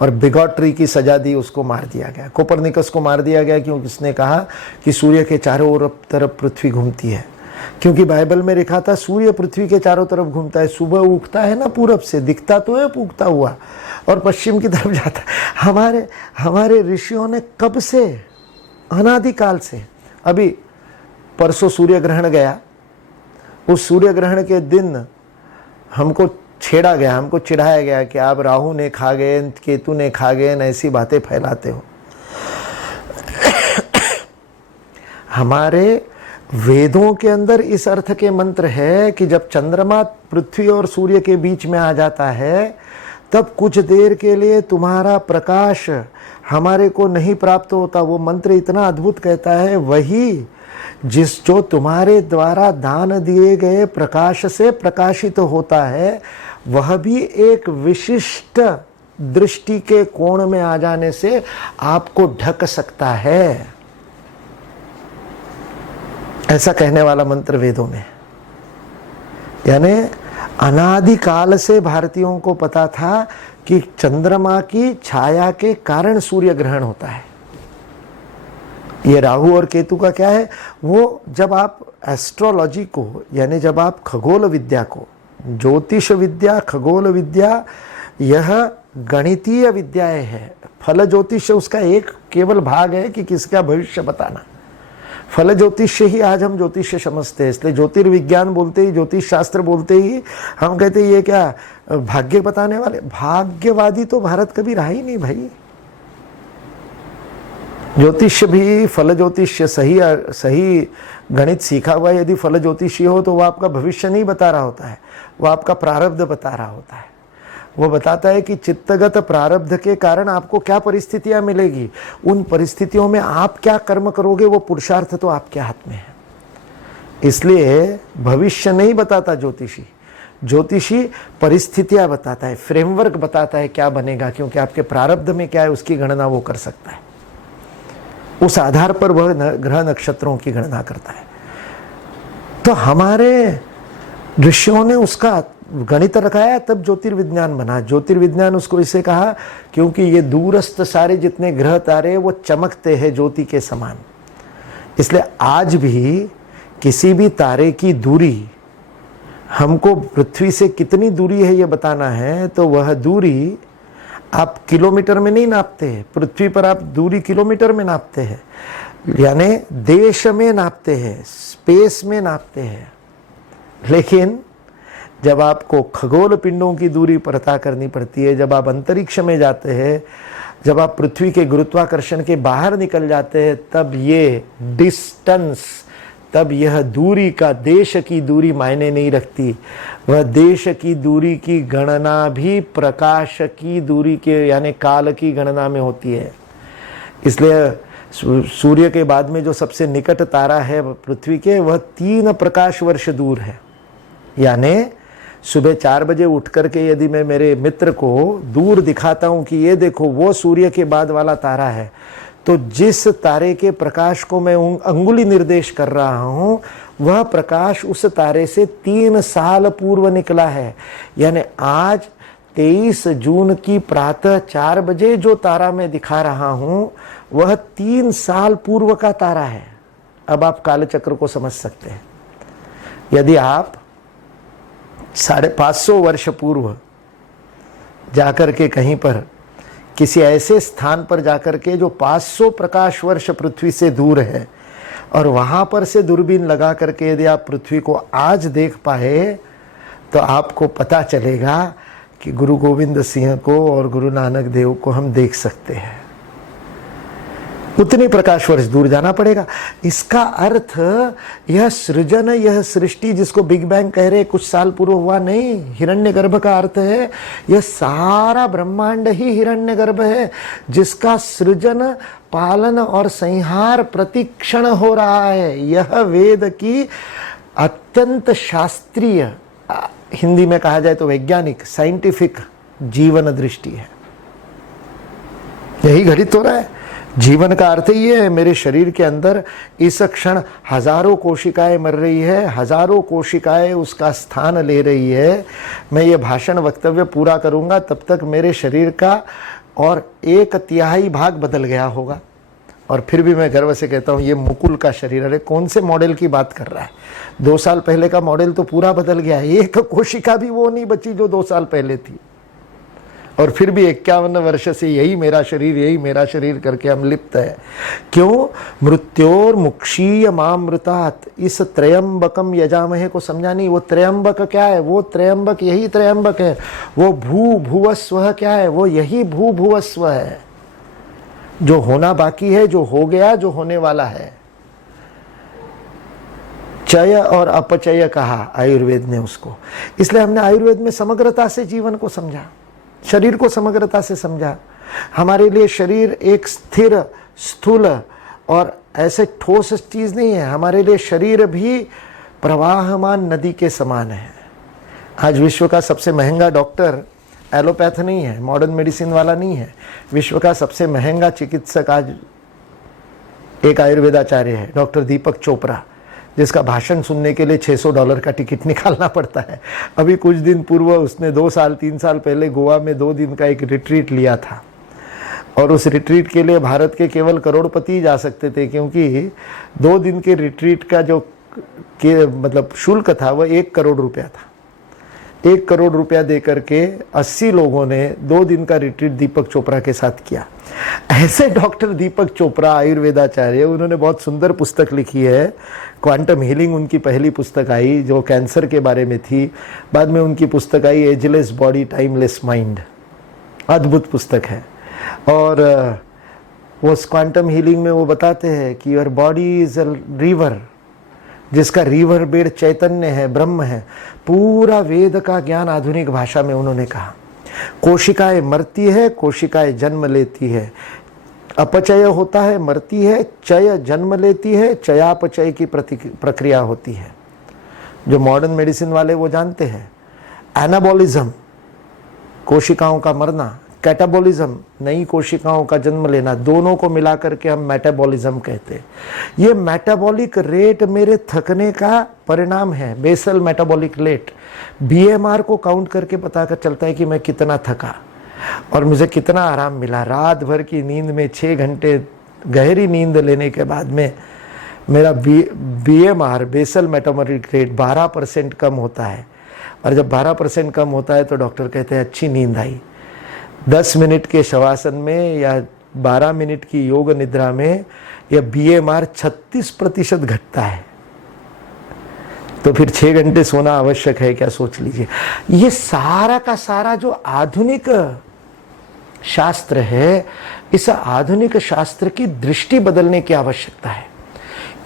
और बिगॉटरी की सजा दी, उसको मार दिया गया। कोपरनिकस को मार दिया गया क्योंकि उसने कहा कि सूर्य के चारों ओर तरफ पृथ्वी घूमती है। क्योंकि बाइबल में लिखा था सूर्य पृथ्वी के चारों तरफ घूमता है। सुबह उगता है ना पूरब से, दिखता तो है उगता हुआ, और पश्चिम की तरफ जाता है। हमारे ऋषियों ने कब से, अनादिकाल से, अभी परसों सूर्य ग्रहण गया, उस सूर्य ग्रहण के दिन हमको छेड़ा गया, हमको चिढ़ाया गया कि आप राहु ने खा गए, केतु ने खा गए, ऐसी बातें फैलाते हो। हमारे वेदों के अंदर इस अर्थ के मंत्र है कि जब चंद्रमा पृथ्वी और सूर्य के बीच में आ जाता है तब कुछ देर के लिए तुम्हारा प्रकाश हमारे को नहीं प्राप्त होता। वो मंत्र इतना अद्भुत कहता है, वही जो तुम्हारे द्वारा दान दिए गए प्रकाश से प्रकाशित होता है, वह भी एक विशिष्ट दृष्टि के कोण में आ जाने से आपको ढक सकता है। ऐसा कहने वाला मंत्र वेदों में। यानी अनादिकाल से भारतीयों को पता था कि चंद्रमा की छाया के कारण सूर्य ग्रहण होता है। ये राहु और केतु का क्या है, वो जब आप एस्ट्रोलॉजी को, यानी जब आप खगोल विद्या को, ज्योतिष विद्या, खगोल विद्या, यह गणितीय विद्याएं है। फल ज्योतिष उसका एक केवल भाग है कि किसका भविष्य बताना। फल ज्योतिष्य ही आज हम ज्योतिष्य समझते हैं। इसलिए ज्योतिर्विज्ञान बोलते ही, ज्योतिष शास्त्र बोलते ही हम कहते हैं ये क्या भाग्य बताने वाले। भाग्यवादी तो भारत कभी रहा ही नहीं भाई। ज्योतिष्य भी, फल ज्योतिष्य सही गणित सीखा हुआ यदि फल ज्योतिषी हो तो वह आपका भविष्य नहीं बता रहा होता है, वह आपका प्रारब्ध बता रहा होता है। वो बताता है कि चित्तगत प्रारब्ध के कारण आपको क्या परिस्थितियां मिलेगी, उन परिस्थितियों में आप क्या कर्म करोगे, वो पुरुषार्थ तो आपके हाथ में है। इसलिए भविष्य नहीं बताता ज्योतिषी, ज्योतिषी परिस्थितियां बताता है, फ्रेमवर्क बताता है क्या बनेगा, क्योंकि आपके प्रारब्ध में क्या है उसकी गणना वो कर सकता है। उस आधार पर वह ग्रह नक्षत्रों की गणना करता है। तो हमारे ऋषियों ने उसका गणित रखाया, तब ज्योतिर्विज्ञान बना। ज्योतिर्विज्ञान उसको इसे कहा क्योंकि ये दूरस्थ सारे जितने ग्रह तारे वो चमकते हैं ज्योति के समान। इसलिए आज भी किसी भी तारे की दूरी हमको पृथ्वी से कितनी दूरी है ये बताना है तो वह दूरी आप किलोमीटर में नहीं नापते हैं। पृथ्वी पर आप दूरी किलोमीटर में नापते हैं, यानी देश में नापते हैं, स्पेस में नापते हैं। लेकिन जब आपको खगोल पिंडों की दूरी पता करनी पड़ती है, जब आप अंतरिक्ष में जाते हैं, जब आप पृथ्वी के गुरुत्वाकर्षण के बाहर निकल जाते हैं, तब ये डिस्टेंस, तब यह दूरी का, देश की दूरी मायने नहीं रखती। वह देश की दूरी की गणना भी प्रकाश की दूरी के यानी काल की गणना में होती है। इसलिए सूर्य के बाद में जो सबसे निकट तारा है पृथ्वी के, वह 3 प्रकाश वर्ष दूर है। यानी सुबह 4 बजे उठ करके यदि मैं मेरे मित्र को दूर दिखाता हूं कि ये देखो वो सूर्य के बाद वाला तारा है, तो जिस तारे के प्रकाश को मैं अंगुली निर्देश कर रहा हूं वह प्रकाश उस तारे से 3 साल पूर्व निकला है। यानी आज 23 जून की प्रातः 4 बजे जो तारा मैं दिखा रहा हूं वह 3 साल पूर्व का तारा है। अब आप कालचक्र को समझ सकते हैं। यदि आप 550 वर्ष पूर्व जाकर के कहीं पर किसी ऐसे स्थान पर जाकर के जो 500 प्रकाश वर्ष पृथ्वी से दूर है और वहां पर से दूरबीन लगा करके यदि आप पृथ्वी को आज देख पाए तो आपको पता चलेगा कि गुरु गोविंद सिंह को और गुरु नानक देव को हम देख सकते हैं। उतने प्रकाश वर्ष दूर जाना पड़ेगा। इसका अर्थ यह सृजन, यह सृष्टि जिसको बिग बैंग कह रहे कुछ साल पूर्व हुआ नहीं। हिरण्यगर्भ का अर्थ है यह सारा ब्रह्मांड ही हिरण्यगर्भ है, जिसका सृजन, पालन और संहार प्रतिक्षण हो रहा है। यह वेद की अत्यंत शास्त्रीय, हिंदी में कहा जाए तो वैज्ञानिक, साइंटिफिक जीवन दृष्टि है। यही घटित हो रहा है। जीवन का अर्थ ही है मेरे शरीर के अंदर इस क्षण हजारों कोशिकाएं मर रही है, हजारों कोशिकाएं उसका स्थान ले रही है। मैं ये भाषण वक्तव्य पूरा करूंगा तब तक मेरे शरीर का और 1/3 भाग बदल गया होगा। और फिर भी मैं गर्व से कहता हूँ ये मुकुल का शरीर। अरे कौन से मॉडल की बात कर रहा है? 2 साल पहले का मॉडल तो पूरा बदल गया है। एक कोशिका भी वो नहीं बची जो 2 साल पहले थी। और फिर भी 51 वर्ष से यही मेरा शरीर करके हम लिप्त है। क्यों? मृत्योर मुक्षीय मामृतात्, इस त्रयंबकम यजामहे को समझा नहीं। वो त्रयंबक क्या है? वो त्रयंबक यही त्रयंबक है। वो भूभुवस्व क्या है? वो यही भूभुवस्व है। जो होना बाकी है, जो हो गया, जो होने वाला है। चय और अपचय कहा आयुर्वेद ने उसको। इसलिए हमने आयुर्वेद में समग्रता से जीवन को समझा, शरीर को समग्रता से समझा। हमारे लिए शरीर एक स्थिर, स्थूल और ऐसे ठोस चीज नहीं है। हमारे लिए शरीर भी प्रवाहमान नदी के समान है। आज विश्व का सबसे महंगा डॉक्टर एलोपैथ नहीं है, मॉडर्न मेडिसिन वाला नहीं है। विश्व का सबसे महंगा चिकित्सक आज एक आयुर्वेदाचार्य है, डॉक्टर दीपक चोपड़ा, जिसका भाषण सुनने के लिए $600 का टिकट निकालना पड़ता है। अभी कुछ दिन पूर्व उसने 2 साल 3 साल पहले गोवा में 2 दिन का एक रिट्रीट लिया था। और उस रिट्रीट के लिए भारत के केवल करोड़पति जा सकते थे, क्योंकि 2 दिन के रिट्रीट का जो मतलब शुल्क था वह 1 करोड़ रुपया था। 1 करोड़ रुपया दे करके 80 लोगों ने 2 दिन का रिट्रीट दीपक चोपड़ा के साथ किया। ऐसे डॉक्टर दीपक चोपड़ा आयुर्वेदाचार्य, उन्होंने बहुत सुंदर पुस्तक लिखी है, क्वांटम हीलिंग उनकी पहली पुस्तक आई जो कैंसर के बारे में थी। बाद में उनकी पुस्तक आई एजलेस बॉडी टाइमलेस माइंड, अद्भुत पुस्तक है। और वो क्वांटम हीलिंग में वो बताते हैं कि your body is a river, जिसका रिवर बेड चैतन्य है, ब्रह्म है। पूरा वेद का ज्ञान आधुनिक भाषा में उन्होंने कहा। कोशिकाएं मरती है, कोशिकाएं जन्म लेती है, अपचय होता है, मरती है, चय जन्म लेती है, चयापचय की प्रक्रिया होती है। जो मॉडर्न मेडिसिन वाले वो जानते हैं। एनाबॉलिज्म, कोशिकाओं का मरना, कैटाबॉलिज्म, नई कोशिकाओं का जन्म लेना, दोनों को मिलाकर के हम मेटाबॉलिज्म कहते हैं। ये मेटाबॉलिक रेट मेरे थकने का परिणाम है, बेसल मेटाबॉलिक रेट। बीएमआर को काउंट करके पता चलता है कि मैं कितना थका और मुझे कितना आराम मिला। रात भर की नींद में 6 घंटे गहरी नींद लेने के बाद में मेरा बीएमआर, बेसल मेटाबॉलिक रेट 12% कम होता है। और जब 12% कम होता है तो डॉक्टर कहते हैं अच्छी नींद आई। 10 मिनट के शवासन में या 12 मिनट की योग निद्रा में यह बीएमआर 36% घटता है। तो फिर 6 घंटे सोना आवश्यक है क्या, सोच लीजिए। ये सारा का सारा जो आधुनिक शास्त्र है, इस आधुनिक शास्त्र की दृष्टि बदलने की आवश्यकता है।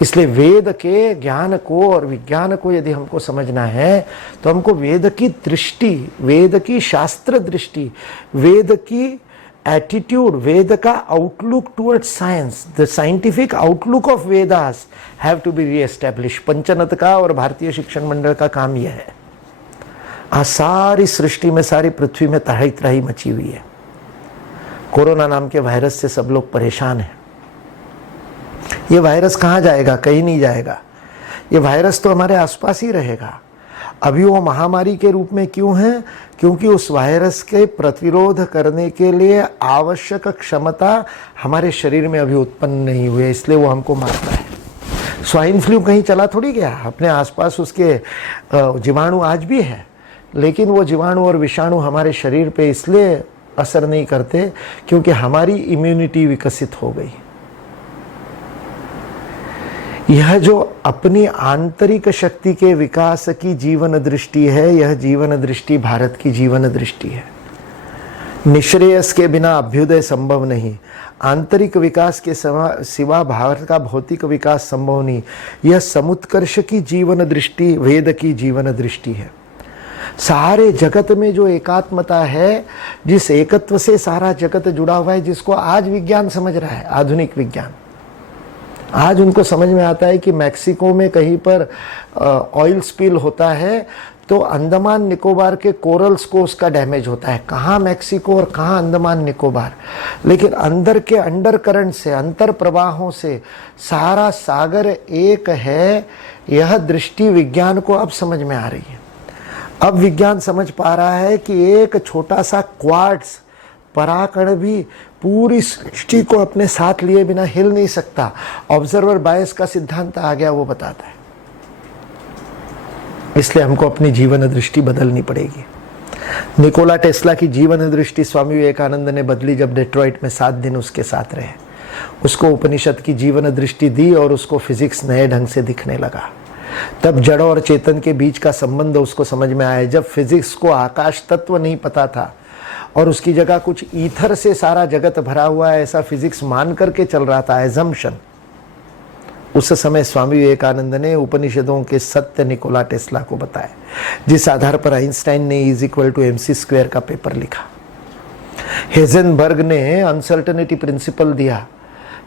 इसलिए वेद के ज्ञान को और विज्ञान को यदि हमको समझना है तो हमको वेद की दृष्टि, वेद की शास्त्र दृष्टि, वेद की एटीट्यूड, वेद का outlook towards science, the scientific outlook of Vedas have to be reestablish. पंचनत का और भारतीय शिक्षण मंडल का काम यह है। आज सारी सृष्टि में, सारी पृथ्वी में तराही तराही मची हुई है। कोरोना नाम के वायरस से सब लोग परेशान हैं। ये वायरस कहाँ जाएगा? कहीं नहीं जाएगा। ये वायरस तो हमारे आसपास ही रहेगा। अभी वो महामारी के रूप में क्यों है? क्योंकि उस वायरस के प्रतिरोध करने के लिए आवश्यक क्षमता हमारे शरीर में अभी उत्पन्न नहीं हुई है, इसलिए वो हमको मारता है। स्वाइन फ्लू कहीं चला थोड़ी गया, अपने आसपास उसके जीवाणु आज भी है, लेकिन वो जीवाणु और विषाणु हमारे शरीर पे इसलिए असर नहीं करते क्योंकि हमारी इम्यूनिटी विकसित हो गई। यह जो अपनी आंतरिक शक्ति के विकास की जीवन दृष्टि है, यह जीवन दृष्टि भारत की जीवन दृष्टि है। निश्रेयस के बिना अभ्युदय संभव नहीं, आंतरिक विकास के सिवा भारत का भौतिक विकास संभव नहीं। यह समुत्कर्ष की जीवन दृष्टि वेद की जीवन दृष्टि है। सारे जगत में जो एकात्मता है, जिस एकत्व से सारा जगत जुड़ा हुआ है, जिसको आज विज्ञान समझ रहा है, आधुनिक विज्ञान आज उनको समझ में आता है कि मैक्सिको में कहीं पर ऑयल स्पिल होता है तो अंडमान निकोबार के कोरल्स को उसका डैमेज होता है। कहाँ मैक्सिको और कहाँ अंडमान निकोबार, लेकिन अंदर के अंडर करंट से, अंतर प्रवाहों से सारा सागर एक है। यह दृष्टि विज्ञान को अब समझ में आ रही है। अब विज्ञान समझ पा रहा है कि एक छोटा सा क्वार्ट्स पराकण भी पूरी सृष्टि को अपने साथ लिए बिना हिल नहीं सकता। ऑब्जर्वर बायस का सिद्धांत आ गया, वो बताता है। इसलिए हमको अपनी जीवन दृष्टि बदलनी पड़ेगी। निकोला टेस्ला की जीवन दृष्टि स्वामी विवेकानंद ने बदली जब डेट्रॉइट में 7 दिन उसके साथ रहे। उसको उपनिषद की जीवन दृष्टि दी और उसको फिजिक्स नए ढंग से दिखने लगा। तब जड़ और चेतन के बीच का संबंध उसको समझ में आया। जब फिजिक्स को आकाश तत्व नहीं पता था और उसकी जगह कुछ ईथर से सारा जगत भरा हुआ है ऐसा फिजिक्स मान करके चल रहा था, एजम्पशन, उस समय स्वामी विवेकानंद ने उपनिषदों के सत्य निकोला टेस्ला को बताया, जिस आधार पर आइंस्टाइन ने E=mc² का पेपर लिखा। हेजनबर्ग ने अनसर्टेनिटी प्रिंसिपल दिया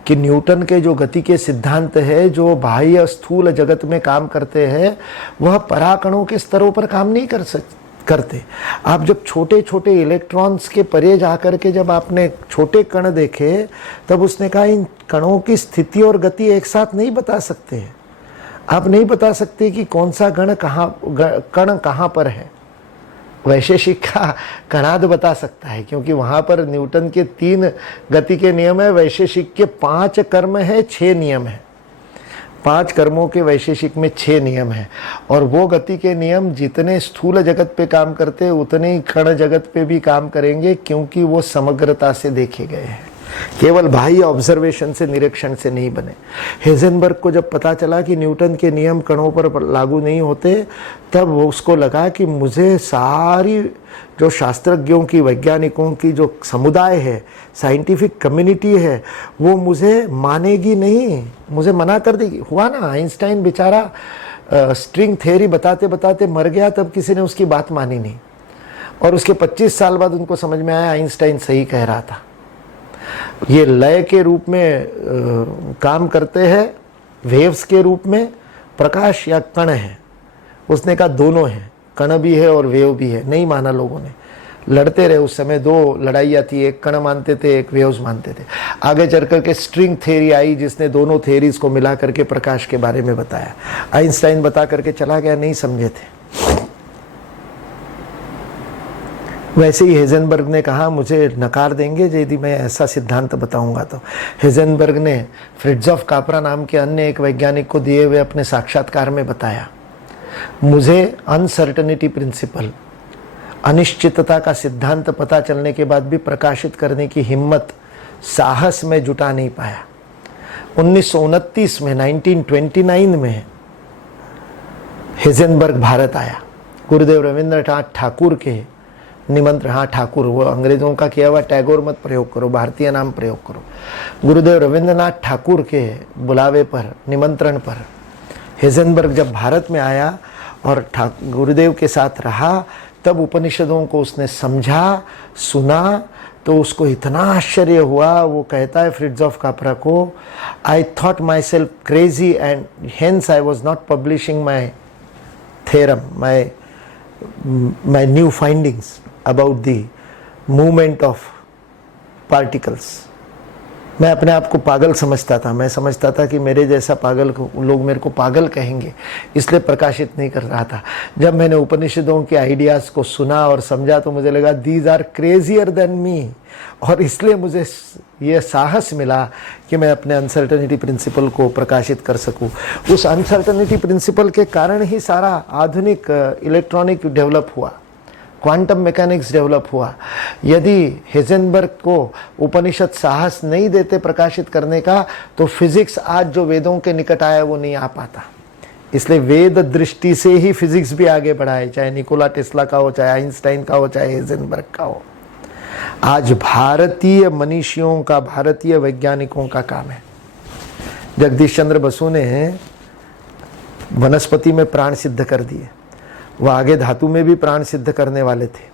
कि न्यूटन के जो गति के सिद्धांत है, जो बाह्य स्थूल जगत में काम करते हैं, वह पराकणों के स्तरों पर काम नहीं करते। आप जब छोटे छोटे इलेक्ट्रॉन्स के परे जाकर के जब आपने छोटे कण देखे, तब उसने कहा इन कणों की स्थिति और गति एक साथ नहीं बता सकते। आप नहीं बता सकते कि कौन सा कण कहाँ पर है। वैशेषिक का कणाद बता सकता है, क्योंकि वहां पर न्यूटन के 3 गति के नियम है, वैशेषिक के 5 कर्म है, 6 नियम है। 5 कर्मों के वैशेषिक में 6 नियम हैं, और वो गति के नियम जितने स्थूल जगत पे काम करते हैं उतने ही क्षण जगत पे भी काम करेंगे, क्योंकि वो समग्रता से देखे गए हैं, केवल बाह्य ऑब्जर्वेशन से, निरीक्षण से नहीं बने। हेजनबर्ग को जब पता चला कि न्यूटन के नियम कणों पर लागू नहीं होते, तब वो उसको लगा कि मुझे सारी जो शास्त्रज्ञों की, वैज्ञानिकों की जो समुदाय है, साइंटिफिक कम्युनिटी है, वो मुझे मानेगी नहीं, मुझे मना कर देगी। हुआ ना, आइंस्टाइन बेचारा स्ट्रिंग थ्योरी बताते बताते मर गया, तब किसी ने उसकी बात मानी नहीं, और उसके 25 साल बाद उनको समझ में आया आइंस्टाइन सही कह रहा था। ये लय के रूप में काम करते हैं, वेव्स के रूप में, प्रकाश या कण है। उसने कहा दोनों हैं, कण भी है और वेव भी है। नहीं माना लोगों ने, लड़ते रहे। उस समय 2 लड़ाइयाँ थी, एक कण मानते थे, एक वेव्स मानते थे। आगे चल करके स्ट्रिंग थ्योरी आई, जिसने दोनों थ्योरीज को मिला करके प्रकाश के बारे में बताया। आइंस्टाइन बता करके चला गया, नहीं समझे थे। वैसे ही हेजनबर्ग ने कहा मुझे नकार देंगे यदि मैं ऐसा सिद्धांत बताऊंगा तो। हेजनबर्ग ने फ्रिट्जॉफ कापरा नाम के अन्य एक वैज्ञानिक को दिए हुए अपने साक्षात्कार में बताया, मुझे अनसर्टनिटी प्रिंसिपल, अनिश्चितता का सिद्धांत पता चलने के बाद भी प्रकाशित करने की हिम्मत, साहस में जुटा नहीं पाया। 1929 में, 1929 में हेजनबर्ग भारत आया। गुरुदेव रविंद्रनाथ ठाकुर के निमंत्रण, हाँ ठाकुर, वो अंग्रेजों का किया हुआ टैगोर मत प्रयोग करो, भारतीय नाम प्रयोग करो। गुरुदेव रविंद्रनाथ ठाकुर के बुलावे पर, निमंत्रण पर हेजनबर्ग जब भारत में आया और गुरुदेव के साथ रहा, तब उपनिषदों को उसने समझा, सुना, तो उसको इतना आश्चर्य हुआ। वो कहता है फ्रिट्जॉफ कापरा को, I thought my self crazy and hence I was not publishing my theorem, my new findings about the movement of particles। मैं अपने आप को पागल समझता था। मैं समझता था कि मेरे जैसा पागल को लोग मेरे को पागल कहेंगे, इसलिए प्रकाशित नहीं कर रहा था। जब मैंने उपनिषदों के आइडियाज़ को सुना और समझा तो मुझे लगा these are crazier than me, और इसलिए मुझे ये साहस मिला कि मैं अपने अनसर्टनिटी प्रिंसिपल को प्रकाशित कर सकूं। उस अनसर्टनिटी प्रिंसिपल के कारण ही सारा आधुनिक इलेक्ट्रॉनिक डेवलप हुआ, क्वांटम मैकेनिक्स डेवलप हुआ। यदि हेजनबर्ग को उपनिषद साहस नहीं देते प्रकाशित करने का, तो फिजिक्स आज जो वेदों के निकट आया वो नहीं आ पाता। इसलिए वेद दृष्टि से ही फिजिक्स भी आगे बढ़ा है, चाहे निकोला टेस्ला का हो, चाहे आइंस्टाइन का हो, चाहे हेजनबर्ग का हो। आज भारतीय मनीषियों का, भारतीय वैज्ञानिकों का काम है। जगदीश चंद्र बसु ने वनस्पति में प्राण सिद्ध कर दिए, वह आगे धातु में भी प्राण सिद्ध करने वाले थे,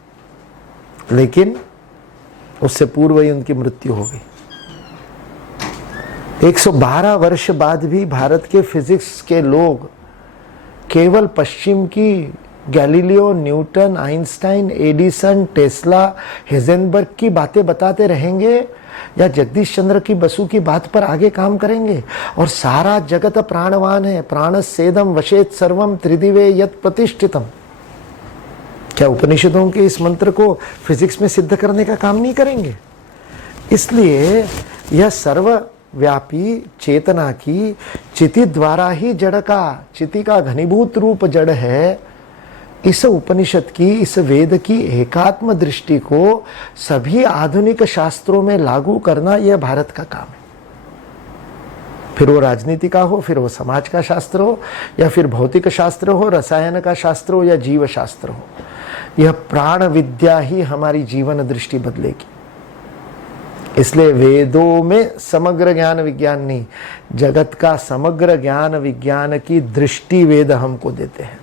लेकिन उससे पूर्व ही उनकी मृत्यु हो गई। 112 वर्ष बाद भी भारत के फिजिक्स के लोग केवल पश्चिम की Galileo, Newton, Einstein, Edison, Tesla, Heisenberg की बातें बताते रहेंगे, या जगदीश चंद्र की बसु की बात पर आगे काम करेंगे। और सारा जगत प्राणवान है, प्राणस्येदम वशेत सर्वम त्रिदिवे यत् प्रतिष्ठितम। क्या उपनिषदों के इस मंत्र को फिजिक्स में सिद्ध करने का काम नहीं करेंगे? इसलिए यह सर्वव्यापी चेतना की चिति द्वारा ही जड़ का, चिति का घनीभूत रूप जड़ है। इस उपनिषद की, इस वेद की एकात्म दृष्टि को सभी आधुनिक शास्त्रों में लागू करना यह भारत का काम है। फिर वो राजनीति का हो, फिर वो समाज का शास्त्र हो, या फिर भौतिक शास्त्र हो, रसायन का शास्त्र हो, या जीव शास्त्र हो, यह प्राण विद्या ही हमारी जीवन दृष्टि बदलेगी। इसलिए वेदों में समग्र ज्ञान विज्ञान नहीं, जगत का समग्र ज्ञान विज्ञान की दृष्टि वेद हमको देते हैं।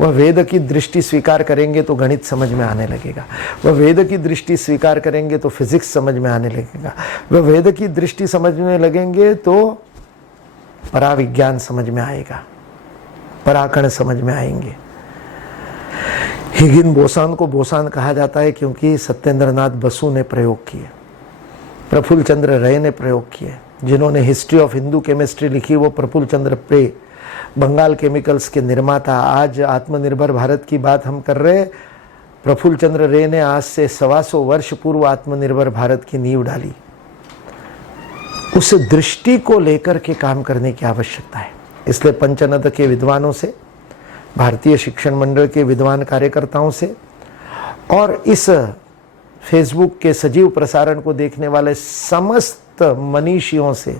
वह वेद की दृष्टि स्वीकार करेंगे तो गणित समझ में आने लगेगा, वह वेद की दृष्टि स्वीकार करेंगे तो फिजिक्स समझ में आने लगेगा, वह वेद की दृष्टि समझने लगेंगे तो पराविज्ञान समझ में आएगा, पराकण समझ में आएंगे। हिगिन बोसान को बोसान कहा जाता है क्योंकि सत्येंद्रनाथ बसु ने प्रयोग किए, प्रफुल्ल चंद्र रे ने प्रयोग किए। जिन्होंने हिस्ट्री ऑफ हिंदू केमिस्ट्री लिखी वो प्रफुल्ल चंद्र रे, बंगाल केमिकल्स के निर्माता। आज आत्मनिर्भर भारत की बात हम कर रहे, प्रफुल्ल चंद्र रे ने आज से 125 वर्ष पूर्व आत्मनिर्भर भारत की नींव डाली। उस दृष्टि को लेकर के काम करने की आवश्यकता है। इसलिए पंचनद के विद्वानों से, भारतीय शिक्षण मंडल के विद्वान कार्यकर्ताओं से और इस फेसबुक के सजीव प्रसारण को देखने वाले समस्त मनीषियों से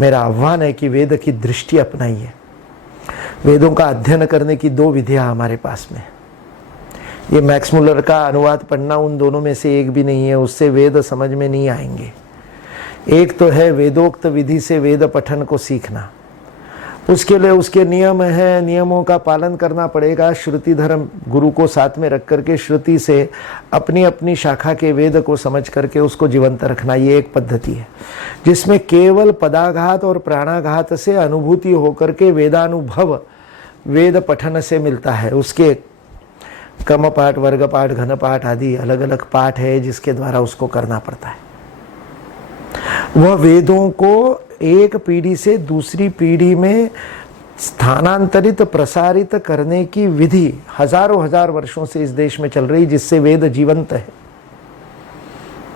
मेरा आह्वान है कि वेद की दृष्टि अपनाइए। वेदों का अध्ययन करने की 2 विधियां हमारे पास में। ये मैक्स मुलर का अनुवाद पढ़ना उन दोनों में से एक भी नहीं है, उससे वेद समझ में नहीं आएंगे। एक तो है वेदोक्त विधि से वेद पठन को सीखना, उसके लिए उसके नियम है, नियमों का पालन करना पड़ेगा। श्रुति धर्म गुरु को साथ में रख करके श्रुति से अपनी अपनी शाखा के वेद को समझ करके उसको जीवंत रखना, ये एक पद्धति है जिसमें केवल पदाघात और प्राणाघात से अनुभूति होकर के वेदानुभव वेद पठन से मिलता है। उसके क्रम पाठ, वर्ग पाठ, घन पाठ आदि अलग अलग पाठ है जिसके द्वारा उसको करना पड़ता है। वह वेदों को एक पीढ़ी से दूसरी पीढ़ी में स्थानांतरित प्रसारित करने की विधि हजारों हजार वर्षों से इस देश में चल रही, जिससे वेद जीवंत है,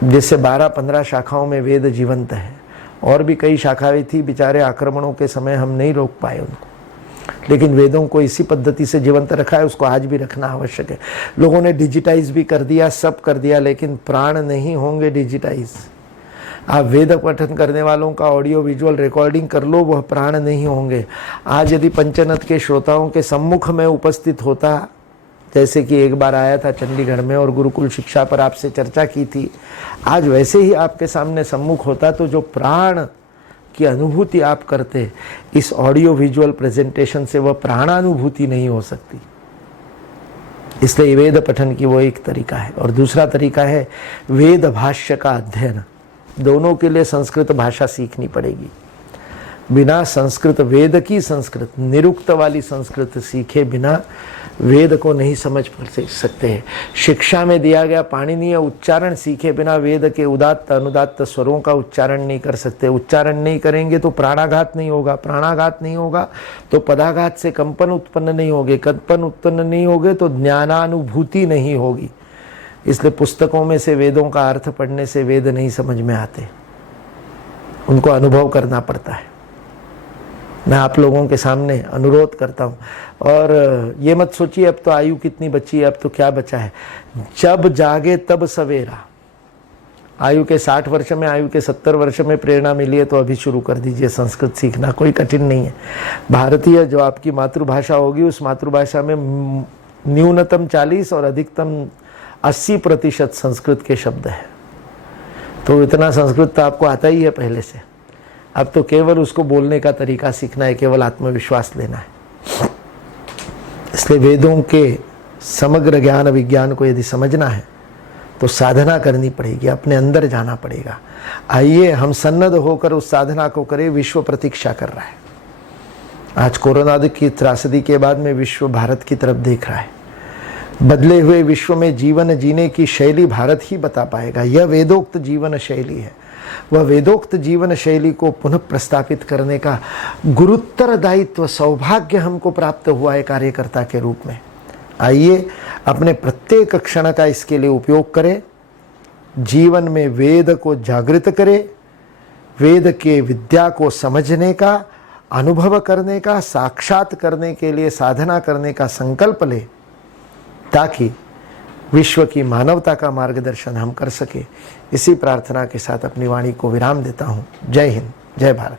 जिससे 12-15 शाखाओं में वेद जीवंत है। और भी कई शाखाएं थी, बेचारे आक्रमणों के समय हम नहीं रोक पाए उनको, लेकिन वेदों को इसी पद्धति से जीवंत रखा है, उसको आज भी रखना आवश्यक है। लोगों ने डिजिटाइज भी कर दिया, सब कर दिया, लेकिन प्राण नहीं होंगे डिजिटाइज। आप वेद पठन करने वालों का ऑडियो विजुअल रिकॉर्डिंग कर लो, वह प्राण नहीं होंगे। आज यदि पंचनद के श्रोताओं के सम्मुख में उपस्थित होता, जैसे कि एक बार आया था चंडीगढ़ में और गुरुकुल शिक्षा पर आपसे चर्चा की थी, आज वैसे ही आपके सामने सम्मुख होता, तो जो प्राण की अनुभूति आप करते, इस ऑडियो विजुअल प्रेजेंटेशन से वह प्राणानुभूति नहीं हो सकती। इसलिए वेद पठन की वो एक तरीका है। और दूसरा तरीका है वेद भाष्य का अध्ययन। दोनों के लिए संस्कृत भाषा सीखनी पड़ेगी। बिना संस्कृत, वेद की संस्कृत, निरुक्त वाली संस्कृत सीखे बिना वेद को नहीं समझ सकते हैं। शिक्षा में दिया गया पाणिनीय उच्चारण सीखे बिना वेद के उदात्त अनुदात्त स्वरों का उच्चारण नहीं कर सकते। उच्चारण नहीं करेंगे तो प्राणाघात नहीं होगा, प्राणाघात नहीं होगा तो पदाघात से कंपन उत्पन्न नहीं होगे, कंपन उत्पन्न नहीं होगे तो ज्ञानानुभूति नहीं होगी। इसलिए पुस्तकों में से वेदों का अर्थ पढ़ने से वेद नहीं समझ में आते, उनको अनुभव करना पड़ता है। मैं आप लोगों के सामने अनुरोध करता हूँ। और ये मत सोचिए अब तो आयु कितनी बची है, अब तो क्या बचा है। जब जागे तब सवेरा। आयु के 60 वर्ष में, आयु के 70 वर्ष में प्रेरणा मिली है तो अभी शुरू कर दीजिए संस्कृत सीखना, कोई कठिन नहीं है। भारतीय जो आपकी मातृभाषा होगी, उस मातृभाषा में न्यूनतम 40 और अधिकतम 80% संस्कृत के शब्द है। तो इतना संस्कृत तो आपको आता ही है पहले से। अब तो केवल उसको बोलने का तरीका सीखना है, केवल आत्मविश्वास लेना है। इसलिए वेदों के समग्र ज्ञान विज्ञान को यदि समझना है तो साधना करनी पड़ेगी, अपने अंदर जाना पड़ेगा। आइए हम सन्नद्ध होकर उस साधना को करें। विश्व प्रतीक्षा कर रहा है। आज कोरोना की त्रासदी के बाद में विश्व भारत की तरफ देख रहा है। बदले हुए विश्व में जीवन जीने की शैली भारत ही बता पाएगा। यह वेदोक्त जीवन शैली है। वह वेदोक्त जीवन शैली को पुनः प्रस्तापित करने का गुरुतर दायित्व, सौभाग्य हमको प्राप्त हुआ है कार्यकर्ता के रूप में। आइए अपने प्रत्येक क्षण का इसके लिए उपयोग करें। जीवन में वेद को जागृत करें, वेद के विद्या को समझने का, अनुभव करने का, साक्षात करने के लिए साधना करने का संकल्प ले, ताकि विश्व की मानवता का मार्गदर्शन हम कर सके। इसी प्रार्थना के साथ अपनी वाणी को विराम देता हूँ। जय हिंद, जय भारत।